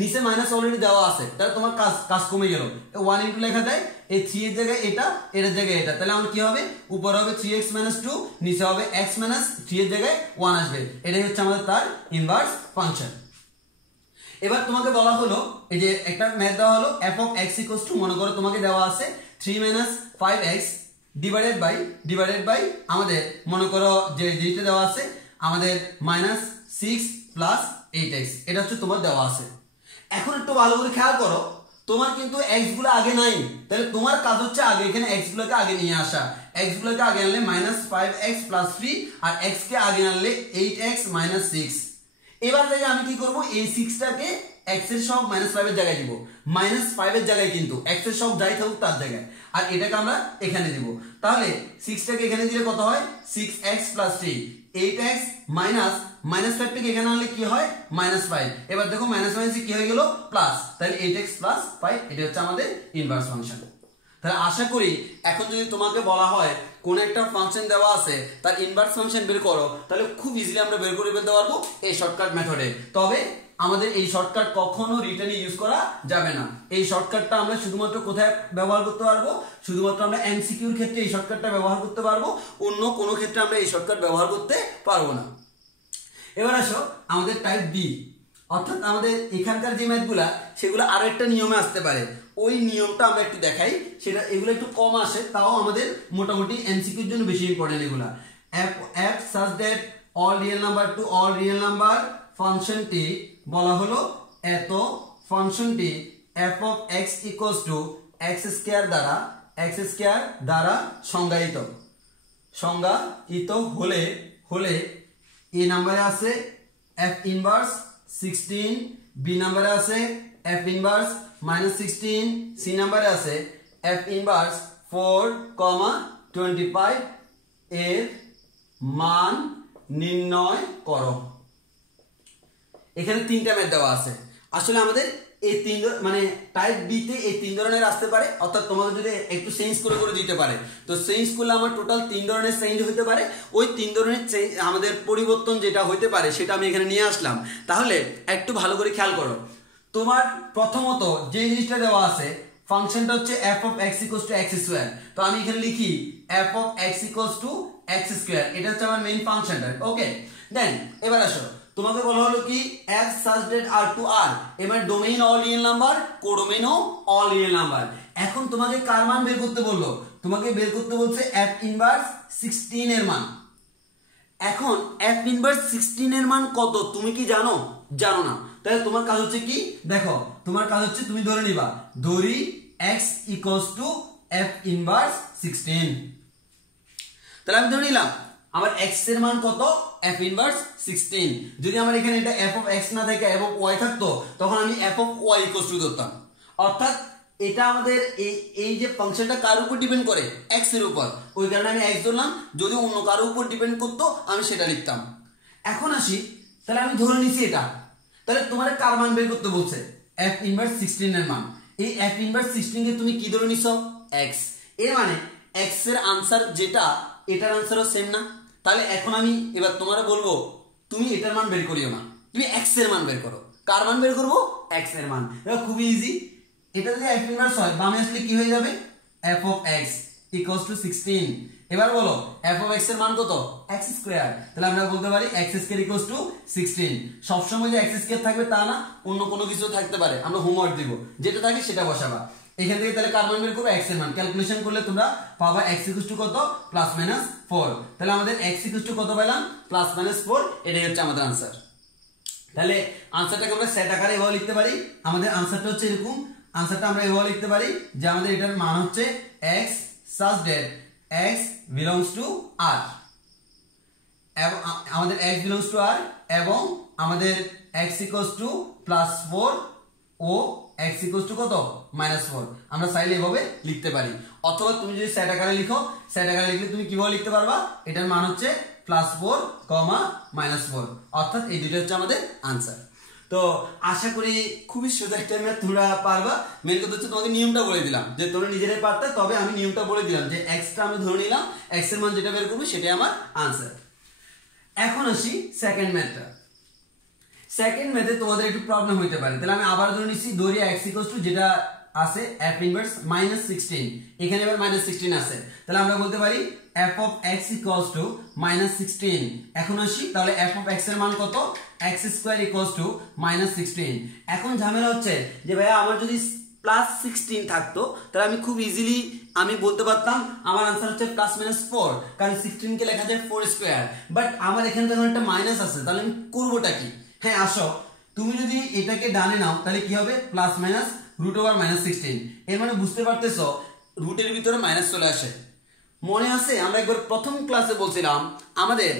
নিচে মাইনাস অলরেডি দেওয়া আছে, তাহলে তোমার কাজ কমে গেল। 1 ইনটু লেখা যায়, এই 3 এর জায়গায় এটা, এর জায়গায় এটা, তাহলে আমার কি হবে, উপরে হবে 3x - 2, নিচে হবে x - 3 এর জায়গায় 1 আসবে। এটাই হচ্ছে আমাদের তার ইনভার্স ফাংশন। এবার তোমাকে বলা হলো, এই যে একটা ম্যাথ দেওয়া হলো, f of x equals to, মনে করো তোমাকে দেওয়া আছে 3 - 5x ডিভাইডেড বাই আমাদের মনে করো যে যেটা দেওয়া আছে আমাদের -6 প্লাস 8x, এটা হচ্ছে তোমার দেওয়া আছে। এখন একটু ভালো করে খেয়াল করো, তোমার কিন্তু x গুলো আগে নাই, তাহলে তোমার কাজ হচ্ছে আগে এখানে x গুলোকে আগে নিয়ে আসা। x গুলোকে আগে আনলে -5x + 3, আর x কে আগে আনলে 8x - 6। এবার থেকে আমি কি করব, এই 6টাকে x এর সহগ -5 এর জায়গায় দিব, -5 এর জায়গায় কিন্তু x এর সহগ যাই থাকুক তার জায়গায়, আর এটাকে আমরা এখানে দিব। তাহলে 6টাকে এখানে দিলে কত হয়, 6x + 3, 8x -5 টাকে এখানে আনলে কি হয়, -5। এবার দেখো মাইনাস কি হয়ে গেল, প্লাস, তাহলে 8x + 5, এটা হচ্ছে আমাদের ইনভার্স ফাংশন। তাহলে আশা করি এখন যদি তোমাকে বলা হয় কোন একটা ফাংশন দেওয়া আছে তার ইনভার্স ফাংশন বের করো, তাহলে খুব ইজিলি আমরা বের করে ফেলতে পারবো এই শর্টকাট মেথডে। তবে আমাদের এই শর্টকাট কখনো রিটেনে ইউজ করা যাবে না। এই শর্টকাটটা আমরা শুধুমাত্র কোথায় ব্যবহার করতে পারবো, শুধুমাত্র আমরা এমসিকিউর ক্ষেত্রে এই শর্টকাটটা ব্যবহার করতে পারবো, অন্য কোনো ক্ষেত্রে আমরা এই শর্টকাট ব্যবহার করতে পারবো না। এবার আসো আমাদের টাইপ বি, অর্থাৎ আমাদের এখানকার যে ম্যাথগুলা সেগুলো আরো একটা নিয়মে আসতে পারে, ওই নিয়মটা আমরা একটু দেখাই। সেটা এগুলো একটু কম আসে, তাও আমাদের মোটামুটি এমসিকিউর জন্য বেশি ইম্পর্টেন্ট এগুলা। f such that all real number to all real number ফাংশনটি বলা হলো এত, ফাংশনটি f of x equals to x square দ্বারা সংজ্ঞায়িত হলে a নম্বরে আছে f ইনভার্স 16, b নম্বরে আছে f ইনভার্স -16, c নম্বরে আছে f ইনভার্স 4,25 এর মান নির্ণয় করো। এখানে তিনটা ম্যাথ দেওয়া আছে। আসলে আমাদের এই তিন মানে টাইপ বি তে এই তিন ধরনের আসতে পারে, অর্থাৎ তোমাদের যদি একটু চেঞ্জ করে দিতে পারে, তো চেঞ্জ করলে আমার টোটাল 3 ধরনের চেঞ্জ হতে পারে। ওই 3 ধরনের আমাদের পরিবর্তন যেটা হতে পারে সেটা আমি এখানে নিয়ে আসলাম। তাহলে একটু ভালো করে খেয়াল করো, তোমার প্রথমত যে জিনিসটা দেওয়া আছে ফাংশনটা হচ্ছে f of x equals to x square, তো আমি এখানে লিখি f of x equals to x square, এটা হচ্ছে আমার মেইন ফাংশনটা। ওকে, দেন এবার আসো তোমাকে বলা হলো কি f such that r to r, এবার ডোমেইন অল রিয়েল নাম্বার, কোডোমেইনও অল রিয়েল নাম্বার। এখন তোমাকে কার মান বের করতে বললো? তোমাকে বের করতে বলছে f ইনভার্স 16 এর মান। এখন f ইনভার্স 16 এর মান কত তুমি কি জানো? জানো না। তাহলে তোমার কাজ হচ্ছে কি, দেখো তোমার কাজ হচ্ছে তুমি ধরে নিবা ধরি x equals to f inverse 16। তাহলে আমি ধরে নিলাম আমার x এর মান কত? f inverse 16। যদি আমার এখানে এটা f অফ x না থাকে f অফ y থাকতো, তখন আমি f of y equals to ধরতাম। অর্থাৎ এটা আমাদের এই যে ফাংশনটা কার উপর ডিপেন্ড করে? x এর উপর, ওই কারণে আমি x ধরলাম। যদি অন্য কারো উপর ডিপেন্ড করতো আমি সেটা লিখতাম। এখন আসি, তাহলে আমি ধরে নিছি এটা। তাহলে তোমার কার মান বের করতে বলছে? f ইনভার্স 16 এর মান। এই f ইনভার্স 16 কে তুমি কি ধরে নিছো? x। এর মানে x এর আনসার যেটা, এটার আনসারও সেম না। তাহলে এখন আমি এবার তোমারে বলবো তুমি এটার মান বের করিও না, তুমি x এর মান বের করো। কার মান বের করবো? x এর মান। এটা খুবই ইজি। এটা যদি f ইনভার্স হয়, বামে আসলে কি হয়ে যাবে? f of x equals to 16। এবার বলো f অফ x এর মান কত? x square. তাহলে আমরা বলতে পারি x স্কয়ার ইকুয়ালস টু 16। সব সময় যে x স্কয়ার থাকবে তা না, অন্য কোনো কিছু থাকতে পারে। আমরা হোমওয়ার্ক দিব, যেটা থাকে সেটা বসাবা। এখান থেকে তাহলে কার মান বের করবে? x এর মান। ক্যালকুলেশন করলে তোমরা পাবা x ইকুয়ালস টু কত? Plus minus 4। তাহলে আমাদের x ইকুয়ালস টু কত পেলাম? Plus minus 4। এটাই হচ্ছে আমাদের আনসার। তাহলে আনসারটাকে আমরা সেট আকারে এভাবে লিখতে পারি। আমাদের আনসারটা হচ্ছে এরকম। আনসারটা আমরা এভাবে লিখতে পারি যে আমাদের এটার মান হচ্ছে x such that x belongs to r, এবং আমাদের x belongs to r, এবং আমাদের x equals to +4 O x equals to কত? -4। আমরা চাইলে এভাবে লিখতে পারি। অথবা তুমি যদি সেট আকারে লিখো, সেট আকারে লিখলে তুমি কিভাবে লিখতে পারবা? এটার মান হচ্ছে +4, -4। অর্থাৎ এই দুটো হচ্ছে আমাদের আনসার। তো আশা করি খুবই সোজা একটা ম্যাথ তোমরা পারবা। মেন কথা হচ্ছে তোমাকে নিয়মটা বলে দিলাম যে তোমরা নিজেরাই পারতে, তবে আমি নিয়মটা বলে দিলাম যে x টা আমি ধরে নিলাম, x এর মান যেটা বের করব সেটাই আমার আনসার। এখন আসি সেকেন্ড ম্যাথটা। সেকেন্ড ম্যাথে তোমাদের একটু প্রবলেম হইতে পারে। তাহলে আমি আবার ধরে নিছি ধরি x ইকুয়ালস টু যেটা আছে f ইনভার্স -16। এখানে এবার -16 আছে। তাহলে আমরা বলতে পারি f of x equals to -16। এখন আসি, তাহলে f of x এর মান কত? x square equals to -16। এখন ঝামেলা হচ্ছে যে ভাইয়া আমার যদি +16 থাকতো তাহলে আমি খুব ইজিলি আমি বলতে পারতাম আমার আনসার হচ্ছে +-4, কারণ 16 কে লেখা যায় 4 স্কয়ার। বাট আমার এখানে তো একটা মাইনাস আছে, তাহলে আমি করবোটা কি? হ্যাঁ আসো, তুমি যদি এটাকে ডানে নাও তাহলে কি হবে? +-√/-16। এর মানে বুঝতে পারতেছো রুটের ভিতরে মাইনাস চলে আসে। মনে আছে আমরা একবার প্রথম ক্লাসে বলছিলাম আমাদের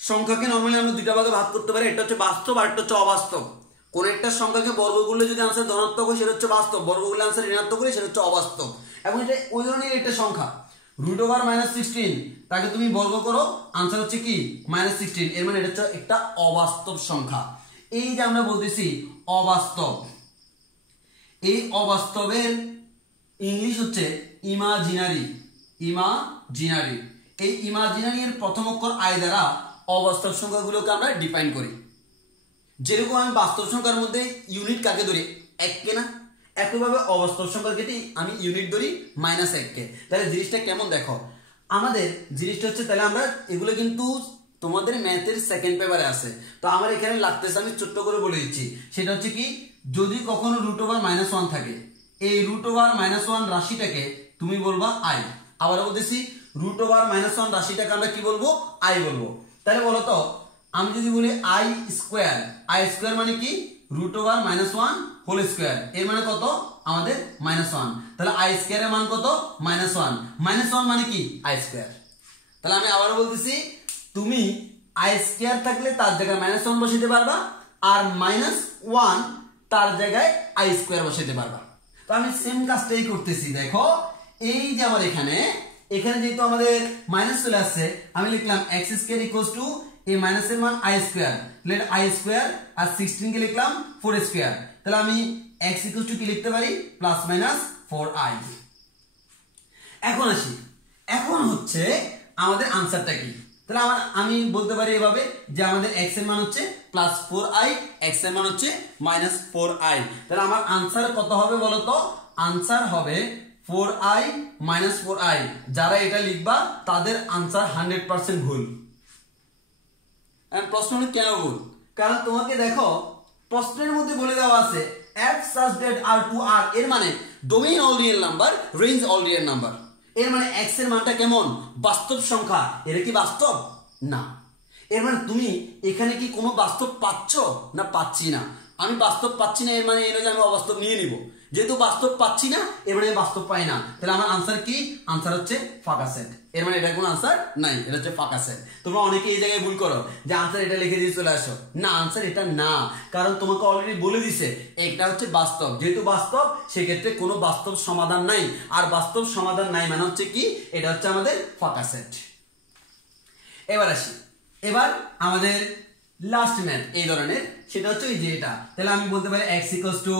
সংখ্যাকে নরমালি আমরা দুইটা ভাগে ভাগ করতে পারি, একটা হচ্ছে বাস্তব আর একটা হচ্ছে অবাস্তব। কোন একটা সংখ্যাকে বর্গ করলে যদি আনসার ধনাত্মক হয় সেটা হচ্ছে বাস্তব, বর্গ করলে আনসার ঋণাত্মক হলে সেটা হচ্ছে অবাস্তব। এবং এটা ওই ধরনের একটা সংখ্যা √/-16, তাকে তুমি বর্গ করো, আনসার হচ্ছে কি? -16। এর মানে এটা হচ্ছে একটা অবাস্তব সংখ্যা। এই যে আমরা বলতেছি অবাস্তব, এই অবাস্তবের ইংলিশ হচ্ছে ইমাজিনারি। ইমাজিনারি, এই ইমাজিনারি এর প্রথম অক্ষর আই দ্বারা অবাস্তব সংখ্যাগুলোকে আমরা ডিফাইন করি। যেরকম আমি বাস্তব সংখ্যার মধ্যে ইউনিট কাকে ধরি? 1 কে না? একইভাবে অবাস্তব সংখ্যার ক্ষেত্রে আমি ইউনিট ধরি -1 কে। তাহলে জিনিসটা কেমন দেখো, আমাদের জিনিসটা হচ্ছে, তাহলে আমরা এগুলো কিন্তু তোমাদের ম্যাথের সেকেন্ড পেপারে আছে। তো আমার এখানে লাগতেছে, আমি ছোট্ট করে বলে দিচ্ছি। সেটা হচ্ছে কি, যদি কখনো √/-1 থাকে, এই √/-1 রাশিটাকে তুমি বলবা আই। আবার বলতেছি √/-1 রাশিটাকে আমরা কি বলবো? আই বলবো। তাহলে বলো তো, আমি যদি বলি আই স্কয়ার মানে কি? √/-1 হোল স্কয়ার। এর মানে কত? আমাদের -1। তাহলে আই স্কয়ারের মান কত? -1। -1 মানে কি? I square. তাহলে আমি আবারও বলতেছি, তুমি আই স্কয়ার থাকলে তার জায়গায় -1 বসাতে পারবা, আর -1 তার জায়গায় আই স্কয়ার বসাতে পারবা। তো আমি সেম কাজটাই করতেছি। দেখো এই যে আমার এখানে যেহেতু আমাদের মাইনাস চলে আসছে, আমি লিখলাম x স্কয়ার ইকুয়ালস টু এই মাইনাসের মান আই স্কয়ার, তাহলে আই স্কয়ার, আর 16 কে লিখলাম 4 স্কয়ার। তাহলে আমি x ইকুয়ালস টু কি লিখতে পারি? +-4i। এখন আসি, এখন হচ্ছে আমাদের আনসারটা কি? তাহলে আমি বলতে পারি এভাবে যে আমাদের x এর মান হচ্ছে +4i, x এর মান হচ্ছে -4i। তাহলে আমার আনসার কত হবে বলো তো? আনসার হবে 4i -4i। যারা এটা লিখবা তাদের আনসার 100% ভুল। প্রশ্ন হলো কেন ভুল? কারণ তোমাকে দেখো প্রশ্নের মধ্যে বলে দেওয়া আছে f such that r2 r, এর মানে domain all real number, range all real number. এর মানে x এর মানটা কেমন? বাস্তব সংখ্যা। এটা কি বাস্তব? না। এর মানে তুমি এখানে কি কোনো বাস্তব পাচ্ছ? না, পাচ্ছি না। আমি বাস্তব পাচ্ছি না, এর মানে এই নয় যে আমি অবাস্তব নিয়ে নিব। যেহেতু বাস্তব পাচ্ছি না, এর মানে বাস্তব পাই না, তাহলে আমার আনসার কি? আনসার হচ্ছে ফাঁকা সেট। এর মানে এটার কোনো আনসার নাই, এটা হচ্ছে ফাঁকা সেট। তোমরা অনেকে এই জায়গায় ভুল করো যে আনসার এটা লিখে দিয়ে চলে আসো। না, আনসার এটা না, কারণ তোমাকে অলরেডি বলে দিছে এটা হচ্ছে বাস্তব। যেহেতু বাস্তব, সেক্ষেত্রে কোনো বাস্তব সমাধান নাই। আর বাস্তব সমাধান নাই মানে হচ্ছে কি? এটা হচ্ছে আমাদের ফাঁকা সেট। এবার আসি, এবার আমাদের লাস্ট ম্যাথ এই ধরনের, সেটা হচ্ছে এই যে এটা। তাহলে আমি বলতে পারি x equals to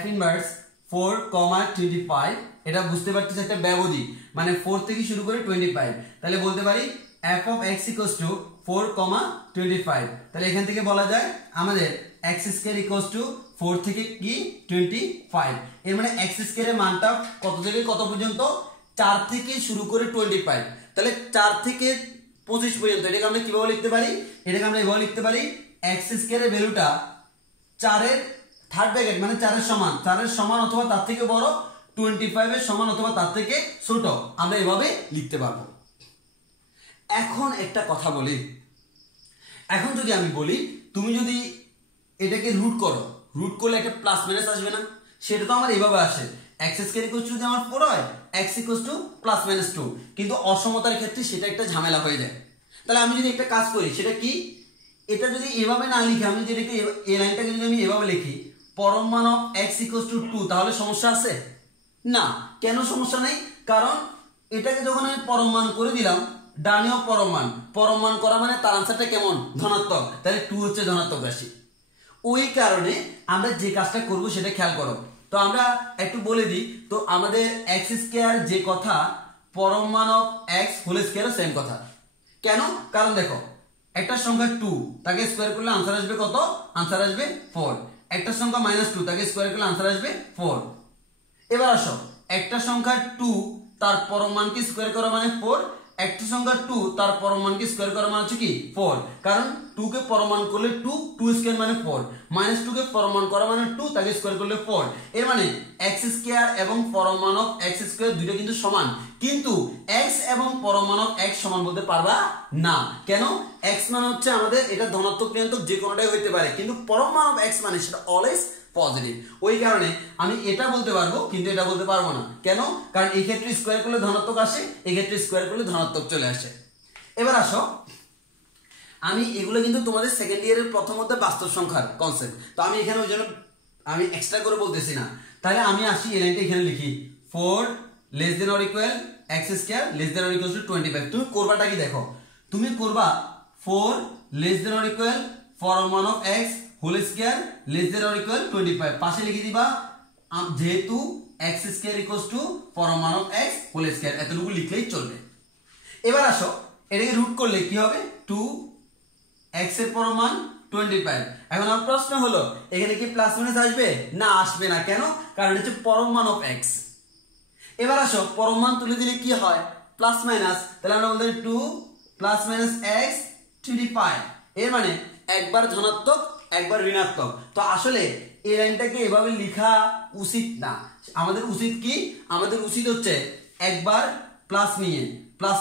f inverse 4,25। এটা বুঝতে পারতেছি একটা ব্যবধি, মানে 4 থেকে শুরু করে 25। তাহলে বলতে পারি f of x equals to 4,25। তাহলে এখান থেকে বলা যায় আমাদের x স্কয়ার ইকুয়ালস টু 4 থেকে কি 25। এর মানে x স্কয়ারের মানটা কত থেকে কত পর্যন্ত? 4 থেকে শুরু করে 25। তাহলে 4 থেকে 25 পর্যন্ত। এটাকে আমরা কিভাবে লিখতে পারি? এটাকে আমরা এভাবে লিখতে পারি, x স্কয়ারের ভ্যালুটা 4 এর থার্ড ব্র্যাকেট মানে 4 এর সমান, 4 এর সমান অথবা তার থেকে বড়, 25 এর সমান অথবা তার থেকে ছোট। আমরা এভাবে লিখতে পারবো। এখন একটা কথা বলি, এখন যদি আমি বলি তুমি যদি এটাকে রুট করো, রুট করলে একটা প্লাস মাইনাস আসবে না? সেটা তো আমার এইভাবে আসে, x স্কয়ার ইকুয়ালস টু যদি আমার 4 হয়, x equals to plus minus 2। কিন্তু অসমতার ক্ষেত্রে সেটা একটা ঝামেলা হয়ে যায়। তাহলে আমি যদি একটা কাজ করি, সেটা কি? এটা যদি এভাবে না লিখি, আমি যদি এটাকে এই লাইনটাকে যদি আমি এভাবে লিখি, পরম মান অফ x ইকুয়ালস টু 2, তাহলে সমস্যা আছে? না। কেন সমস্যা নেই? কারণ এটাকে যখন আমি পরম মান করে দিলাম, ডানেও পরম মান, পরম মান করা মানে তার আনসারটা কেমন? ধনাত্মক। তাহলে 2 হচ্ছে ধনাত্মক রাশি। ওই কারণে আমরা যে কাজটা করব সেটা খেয়াল করো। তো আমরা একটু বলে দিই, তো আমাদের x স্কয়ার যে কথা, পরম মান অফ x হোল স্কয়ারও সেম কথা। কেন? কারণ দেখো, একটা সংখ্যা 2, তাকে স্কয়ার করলে আনসার আসবে কত? আনসার আসবে 4। একটা সংখ্যা -2, তাকে স্কয়ার করলে আনসার আসবে 4। এবার আসো, একটা সংখ্যা 2 তার পরম মানকে স্কয়ার করা মানে 4। একটা সংখ্যা 2 তার পরম মানকে স্কয়ার করা মানে হচ্ছে কি 4। কারণ 2 কে পরম মান করলে 2 স্কয়ার মানে 4, -2 কে পরম মান করা মানে 2, তাকে স্কয়ার করলে 4। এর মানে x স্কয়ার এবং পরম মান অফ x স্কয়ার দুটো কিন্তু সমান, কিন্তু x এবং পরম মান অফ x সমান বলতে পারবা না। কেন? x মানে হচ্ছে আমাদের এটা ধনাত্মক ঋণাত্মক যে কোনোটাই হইতে পারে, কিন্তু পরম মান অফ x মানে সেটা অলওয়েজ পজিটিভ। ওই কারণে আমি এটা বলতে পারবো, কিন্তু এটা বলতে পারবো না। কেন? কারণ এই ক্ষেত্রে স্কয়ার করলে ধনাত্মক আসে, এই ক্ষেত্রে স্কয়ার করলে ধনাত্মক চলে আসে। এবার আসো, আমি এগুলো কিন্তু তোমাদের সেকেন্ড ইয়ারের প্রথমত বাস্তব সংখ্যার কনসেপ্ট, তো আমি এখানে ওই জন্য আমি এক্সট্রা করে বলতেছি না। তাহলে আমি আসি, এই লাইনটা এখানে লিখি, 4 less than or equal x square less than or equal to 25। তুমি করবাটা কি দেখো, তুমি করবা 4 লেস দেন অর ইকুয়াল পরম মান of x whole square less than or equal 25। পাশে লিখে দিবা যেহেতু x স্কয়ার ইকুয়ালস টু পরম মান অফ x হোল স্কয়ার, এতটুকু লিখলেই চলবে। এবার আসো, এটাকে রুট করলে কি হবে? 2x এর পরম মান 25। এখন আমার প্রশ্ন হলো, এখানে কি প্লাস মাইনাস আসবে? না, আসবে না। কেন? কারণ হচ্ছে পরম মান অফ x। এবার আসো, পরম মান তুলে দিলে কি হয়? Plus minus. তাহলে আমরা বলতে 2 plus minus x to the পাই। এর মানে একবার ধনাত্মক একবার ঋণাত্মক। তো আসলে এই লাইনটাকে এভাবে লেখা উচিত না। আমাদের উচিত কি? আমাদের উচিত হচ্ছে একবার প্লাস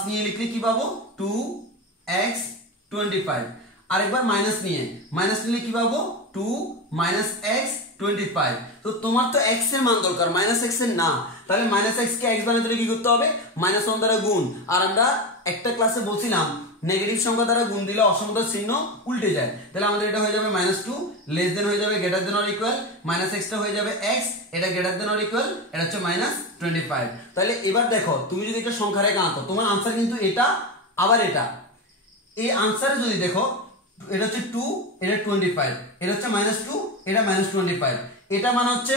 নিয়ে লিখলে কি পাবো? 2x 25। আরেকবার মাইনাস নিলে কি পাবো? 2 মাইনাস x 25। তো তোমার তো x এর মান দরকার, মাইনাস x এর না। তাহলে মাইনাস x কে x বানাতে হলে কি করতে হবে? -1 দ্বারা গুণ। আর আমরা একটা ক্লাসে বলছিলাম নেগেটিভ সংখ্যা দ্বারা গুণ দিলে অসমতার চিহ্ন উল্টে যায়। তাহলে আমাদের এটা হয়ে যাবে -2 লেস দেন হয়ে যাবে greater than or equal, -x টা হয়ে যাবে x, এটা গ্রেটার দেন অর ইকুয়াল, এটা হচ্ছে -25। তাহলে এবার দেখো, তুমি যদি একটা সংখ্যা রেখা আঁকো, তোমার আনসার কিন্তু এটা আবার এটা। এই আনসারে যদি দেখো, এটা হচ্ছে 2, এটা 25, এটা হচ্ছে -2, এটা -25। এটা মানে হচ্ছে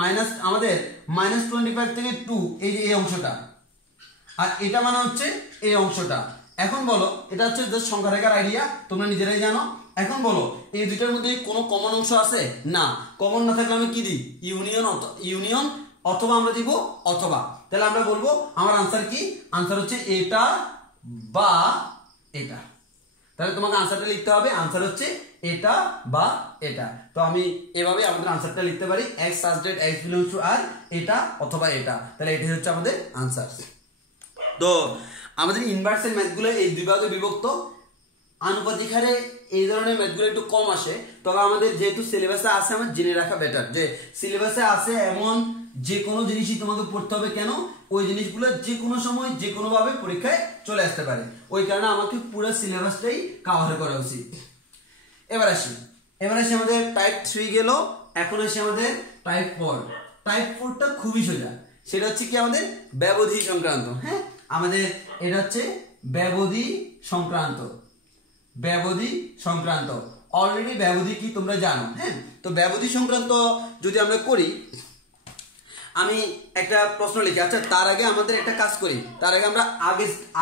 মাইনাস আমাদের -25 থেকে 2, এই যে এই অংশটা, আর এটা মানে হচ্ছে এই অংশটা। এখন বলো, এটা হচ্ছে সংখ্যা রেখার আইডিয়া, তোমরা নিজেরাই জানো। এখন বলো, এই দুইটার মধ্যে কোনো কমন অংশ আছে? না। কমন না থাকলে আমি কি দিই? ইউনিয়ন অথবা আমরা দিব অথবা। তাহলে আমরা বলবো আমার আনসার কি? আনসার হচ্ছে এটা বা এটা। তাহলে তোমাকে আনসারটা লিখতে হবে, আনসার হচ্ছে এটা বা এটা। তো আমি এভাবে আমাদের আনসারটা লিখতে পারি x such that x belongs to r, এটা অথবা এটা, তাহলে এটাই হচ্ছে আমাদের আনসার। তো আমাদের ইনভার্সের ম্যাথগুলো এই দুই ভাগে বিভক্ত। আনুপাতিক হারে এই ধরনের ম্যাথগুলো একটু কম আসে, তবে আমাদের যেহেতু সিলেবাসে আছে আমার জেনে রাখা বেটার, যে সিলেবাসে আছে এমন যে কোনো জিনিসই তোমাকে পড়তে হবে, কেন ওই জিনিসগুলো যে কোনো সময় যে কোনো ভাবে পরীক্ষায় চলে আসতে পারে, ওই কারণে আমাকে পুরো সিলেবাসটাই কভার করা উচিত। এবার আসি আমাদের টাইপ 3 গেল, এখন আসি আমাদের টাইপ 4। টাইপ 4টা খুবই সোজা, সেটা হচ্ছে কি আমাদের ব্যবধি সংক্রান্ত। হ্যাঁ, আমাদের এটা হচ্ছে ব্যবধি সংক্রান্ত। অলরেডি ব্যবধি কি তোমরা জানো। হ্যাঁ, তো ব্যবধি সংক্রান্ত যদি আমরা করি, আমি একটা প্রশ্ন লিখি। আচ্ছা, তার আগে আমাদের একটা কাজ করি, তার আগে আমরা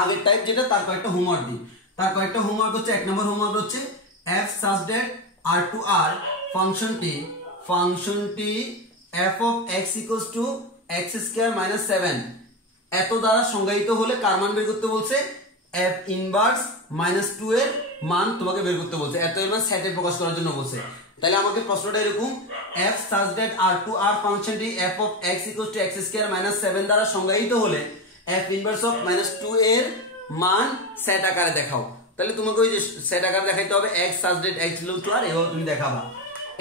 আগের টাইপ যেটা তার কয়েকটা হোমওয়ার্ক দিই। তার কয়েকটা হোমওয়ার্ক হচ্ছে, 1 নম্বর হোমওয়ার্ক হচ্ছে f such that r to r ফাংশনটি f of x equals to x square minus 7 এত দ্বারা সংজ্ঞায়িত হলে কার মান বের করতে বলছে? f ইনভার্স minus 2 এর মান তোমাকে বের করতে বলছে, এত এর মান সেটে প্রকাশ করার জন্য বলছে। তাহলে আমাকে প্রশ্নটা এরকম, f such that r to r ফাংশনটি f of x equals to x square minus 7 দ্বারা সংজ্ঞায়িত হলে f ইনভার্স of minus 2 এর মান সেট আকারে দেখাও। তাহলে তোমাকে ওই যে সেট আকারে দেখাইতে হবে x such that x belongs to r, এভাবে তুমি দেখাবা।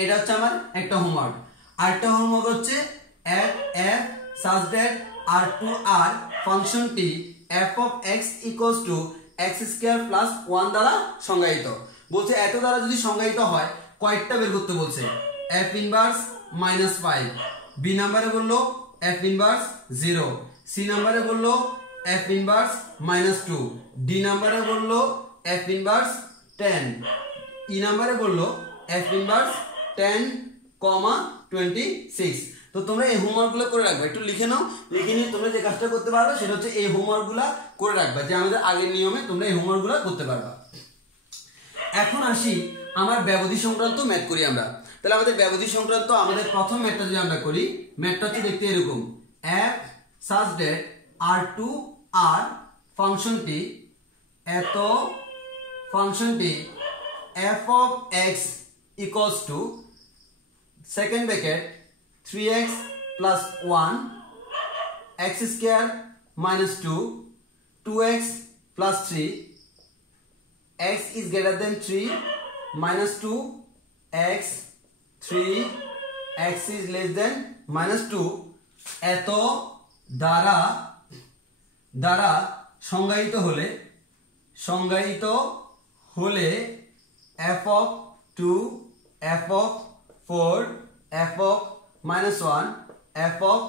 এটা হচ্ছে আমার একটা হোমওয়ার্ক। আরেকটা হোমওয়ার্ক হচ্ছে f such that r to r ফাংশনটি f of x equals to x square plus 1 দ্বারা সংজ্ঞায়িত বলছে। এত দ্বারা যদি সংজ্ঞায়িত হয় কয়েকটা বের করতে বলছে, f ইনভার্স -5, b নম্বরে বললো f ইনভার্স 0, c নম্বরে বললো f ইনভার্স -2, d নম্বরে বললো f ইনভার্স 10, e নম্বরে বললো f ইনভার্স 10,26। তো তোমরা এই হোমওয়ার্কগুলো করে রাখবে, একটু লিখে নাও। লিখে নিয়ে তোমরা যে কাজটা করতে পারবে সেটা হচ্ছে এই হোমওয়ার্কগুলো করে রাখবে, যে আমাদের আগের নিয়মে তোমরা এই হোমওয়ার্কগুলো করতে পারবে। এখন আসি আমার ব্যবধি সংক্রান্ত ম্যাথ করি আমরা। তাহলে আমাদের ব্যবধি সংক্রান্ত আমাদের প্রথম ম্যাথটা যদি আমরা করি, ম্যাথটা হচ্ছে দেখতে এরকম, f such that r to r ফাংশনটি f of x equals to second bracket 3x plus 1 x square minus 2 2x plus 3 x is greater than 3 minus 2 x 3 x is less than minus 2 এত দ্বারা সংজ্ঞায়িত হলে f of 2 f of 4 f of -1 f of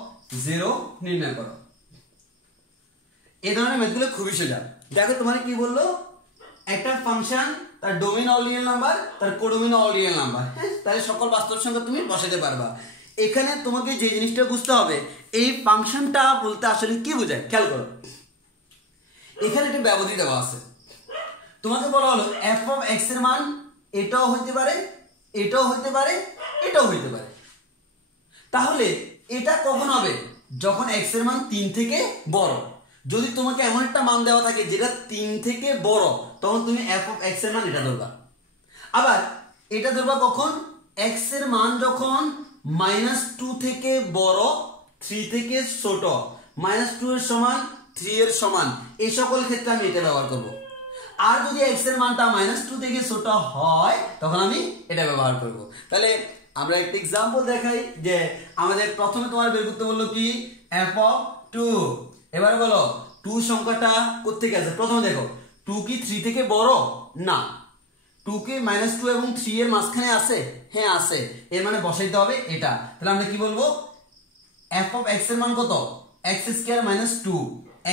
0 নির্ণয় করো। এই ধরনের ম্যাথগুলো খুবই সোজা। দেখো তোমার কি বললো, একটা ফাংশন তার ডোমেইন অল রিয়েল নাম্বার, তার কোডোমেইন অল রিয়েল নাম্বার। হ্যাঁ, তাহলে সকল বাস্তব সংখ্যা তুমি বসাতে পারবা। এখানে তোমাকে যে জিনিসটা বুঝতে হবে, এই ফাংশনটা বলতে আসলে কি বোঝায় খেয়াল করো। এখানে একটা ব্যবধি দেওয়া আছে, তোমাকে বলা হলো f of x এর মান এটাও হইতে পারে, এটাও হইতে পারে, এটাও হইতে পারে। তাহলে এটা কখন হবে? যখন x এর মান 3 থেকে বড়। যদি তোমাকে এমন একটা মান দেওয়া থাকে যেটা 3 থেকে বড়, তখন তুমি f of x এর মান এটা ধরবা। আবার এটা ধরবা কখন? x এর মান যখন -2 থেকে বড়, 3 থেকে ছোট, -2 এর সমান, 3 এর সমান, এই সকল ক্ষেত্রে আমি এটা ব্যবহার করব। আর যদি x এর মানটা -2 থেকে ছোট হয়, তখন আমি এটা ব্যবহার করব। তাহলে আমরা একটা एग्जांपल দেখাই, যে আমাদের প্রথমে তোমার বের করতে বললো কি f of 2। এবারে বলো 2 সংখ্যাটা কোথা থেকে আসে? প্রথমে দেখো 2 কি 3 থেকে বড়? না। 2 কি -2 এবং 3 এর মাঝখানে আছে? হ্যাঁ আছে। এর মানে বসাইতে হবে এটা। তাহলে আমরা কি বলবো? f of x এর মান কত? x স্কয়ার -2,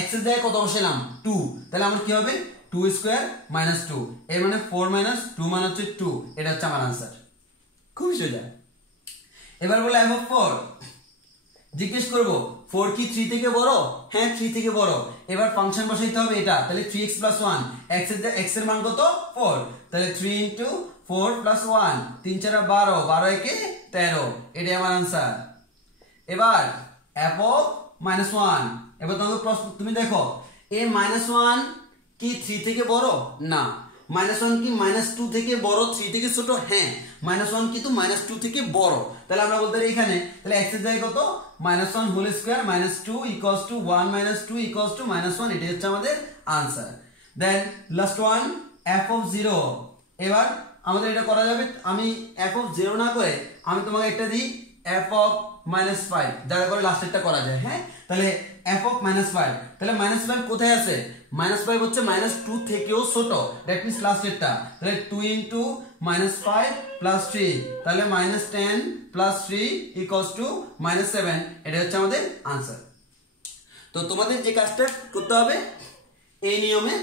x এর জায়গায় কত বসাইলাম? 2। তাহলে আমার কি হবে? 2 স্কয়ার -2, এর মানে 4 - 2 মানে হচ্ছে 2। এটা হচ্ছে আমার आंसर। খুব সোজা। এবার বলো f of 4, জিজ্ঞেস করব 4 কি 3 থেকে বড়? হ্যাঁ 3 থেকে বড়। এবার ফাংশন বসাইতে হবে এটা। তাহলে 3x + 1, x এর মান কত? 4। তাহলে 3 * 4 + 1, 3 × 4 = 12, 12 × 1 = 13। এটাই আমার आंसर। এবার f of -1, এবার তুমি দেখো এই -1 কি 3 থেকে বড়? না। -1 কি -2 থেকে বড় 3 থেকে ছোট হ্যাঁ -1 কিন্তু -2 থেকে বড় তাহলে আমরা বলতে পারি এখানে তাহলে x এর জায়গায় কত -1 whole square -2 equals to 1 -2 equals to -1 এটাই হচ্ছে আমাদের answer then last one f of 0 এবার আমাদের এটা করা যাবে আমি f অফ 0 না করে আমি তোমাকে একটা দিই f অফ -5 যারা করে লাস্টেরটা করা যায় হ্যাঁ তাহলে f অফ -5 তাহলে -5 কোথায় আছে -5 হচ্ছে -2 থেকেও ছোট দ্যাট মিন্স লাস্টেরটা তাহলে 2 ইনটু -5 প্লাস 3 তাহলে -10 প্লাস 3 ইকুয়ালস টু -7 এটা হচ্ছে আমাদের आंसर তো তোমাদের যে কাজটা করতে হবে এই নিয়মে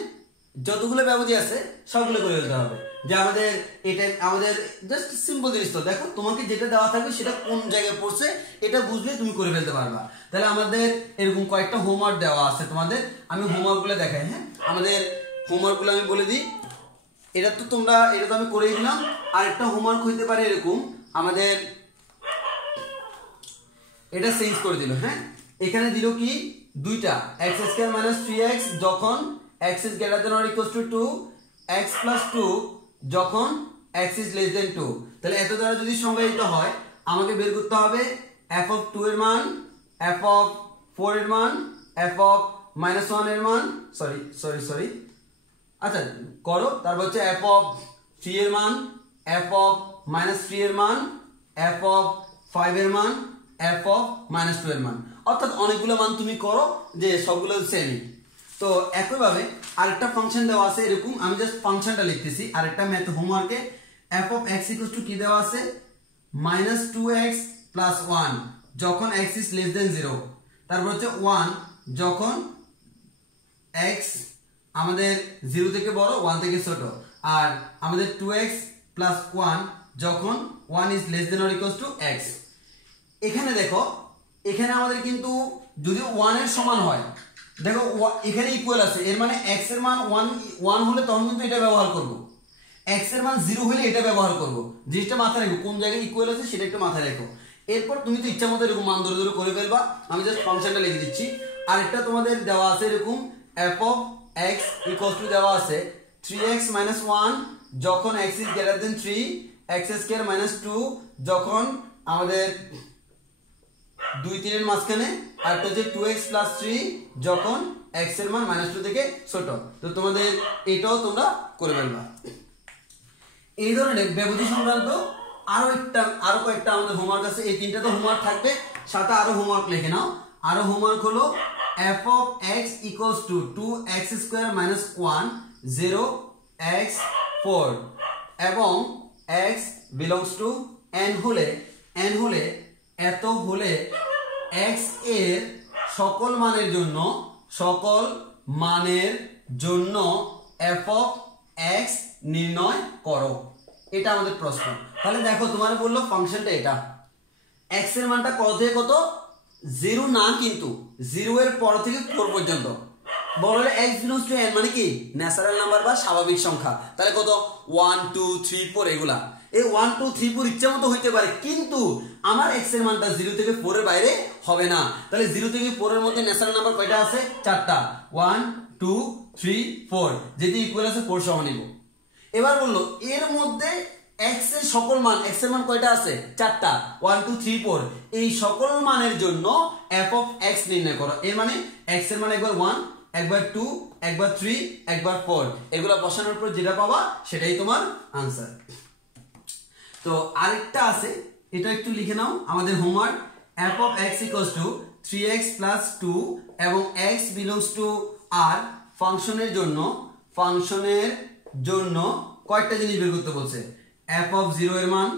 যতগুলো ব্যবধি আছে সবগুলো করে ফেলতে হবে যে আমাদের এটা আমাদের জাস্ট সিম্পল জিনিস তো দেখো তোমাকে যেটা দেওয়া থাকবে সেটা কোন জায়গায় পড়ছে এটা বুঝলে তুমি করে ফেলতে পারবা তাহলে আমাদের এরকম কয়েকটা হোমওয়ার্ক দেওয়া আছে তোমাদের আমি হোমওয়ার্কগুলো দেখাই হ্যাঁ আমাদের হোমওয়ার্কগুলো আমি বলে দিই এটা তো তোমরা এটা তো আমি করেই দিলাম আর একটা হোমওয়ার্ক হইতে পারে এরকম আমাদের এটা চেঞ্জ করে দিল হ্যাঁ এখানে দিল কি দুইটা x স্কয়ার - 3x যখন x is greater than or equals to 2 x plus 2 যখন x is less than 2 তাহলে এত দ্বারা যদি সংজ্ঞায়িত হয় আমাকে বের করতে হবে f of 2 এর মান f of 4 এর মান f of -1 এর মান সরি আচ্ছা করো তারপর হচ্ছে f of 3 এর মান f of -3 এর মান f of 5 এর মান f of -2 এর মান অর্থাৎ অনেকগুলো মান তুমি করো যে সবগুলো সেম তো একইভাবে আরেকটা ফাংশন দেওয়া আছে এরকম আমি জাস্ট ফাংশনটা লিখতেছি আরেকটা ম্যাথ হোমওয়ার্কে f of x = কি দেওয়া আছে -2x + 1 যখন x is less than 0 তারপর হচ্ছে 1 যখন x আমাদের 0 থেকে বড় 1 থেকে ছোট আর আমাদের 2x + 1 যখন 1 is less than or equals to x এখানে দেখো এখানে আমাদের কিন্তু যদি 1 এর সমান হয় দেখো এখানে ইকুয়াল আছে এর মানে x এর মান 1 হলে তখন কিন্তু এটা ব্যবহার করব x এর মান 0 হলে এটা ব্যবহার করব জিনিসটা মাথায় রাখো কোন জায়গায় ইকুয়াল আছে সেটা একটু মাথায় রাখো এরপর তুমি তো ইচ্ছামতো এরকম মান ধরে ধরে করে ফেলবা আমি জাস্ট ফাংশনটা লিখে দিচ্ছি আর একটা তোমাদের দেওয়া আছে এরকম f of x = দেওয়া আছে 3x - 1 যখন x is greater than 3 x square - 2 যখন আমাদের 2 3 এর মাঝখানে আর একটা হচ্ছে 2x + 3 যখন x এর মান -2 থেকে ছোট তো তোমাদের এটাও তোমরা করে ফেলবা এই ধরনের ব্যবধি সংক্রান্ত আরো কয়েকটা আমাদের হোমওয়ার্ক আছে এই তিনটা তো হোমওয়ার্ক থাকবে সাথে আরো হোমওয়ার্ক লিখে নাও আরো হোমওয়ার্ক হলো f of x = 2x² - 1 0x 4 এবং x belongs to n হলে এত হলে x এর সকল মানের জন্য f of x নির্ণয় করো এটা আমাদের প্রশ্ন তাহলে দেখো তোমার বললো ফাংশনটা এটা x এর মানটা কত থেকে কত 0 না কিন্তু 0 এর পর থেকে 4 পর্যন্ত বললে x belongs to n মানে কি ন্যাচারাল নাম্বার বা স্বাভাবিক সংখ্যা তাহলে কত 1 2 3 4 এগুলা এই 1 2 3 4 ইচ্ছামতো হইতে পারে কিন্তু আমার x এর মানটা 0 থেকে 4 এর বাইরে হবে না তাহলে 0 থেকে 4 এর মধ্যে ন্যাচারাল নাম্বার কয়টা আছে চারটা 1 2 3 4 যেটি ইকুয়াল আছে 4 সমান নিব এবার বললো এর মধ্যে x এর সকল মান x এর মান কয়টা আছে চারটা 1 2 3 4 এই সকল মানের জন্য f of x নির্ণয় করো এর মানে x এর মান একবার 1 একবার 2 একবার 3 একবার 4 এগুলা বসানোর পর যেটা পাবা সেটাই তোমার आंसर তো আরেকটা আছে এটা একটু লিখে নাও আমাদের homework f of x = 3x + 2 এবং x belongs to r ফাংশনের জন্য কয়টা জিনিস বের করতে বলছে f of 0 এর মান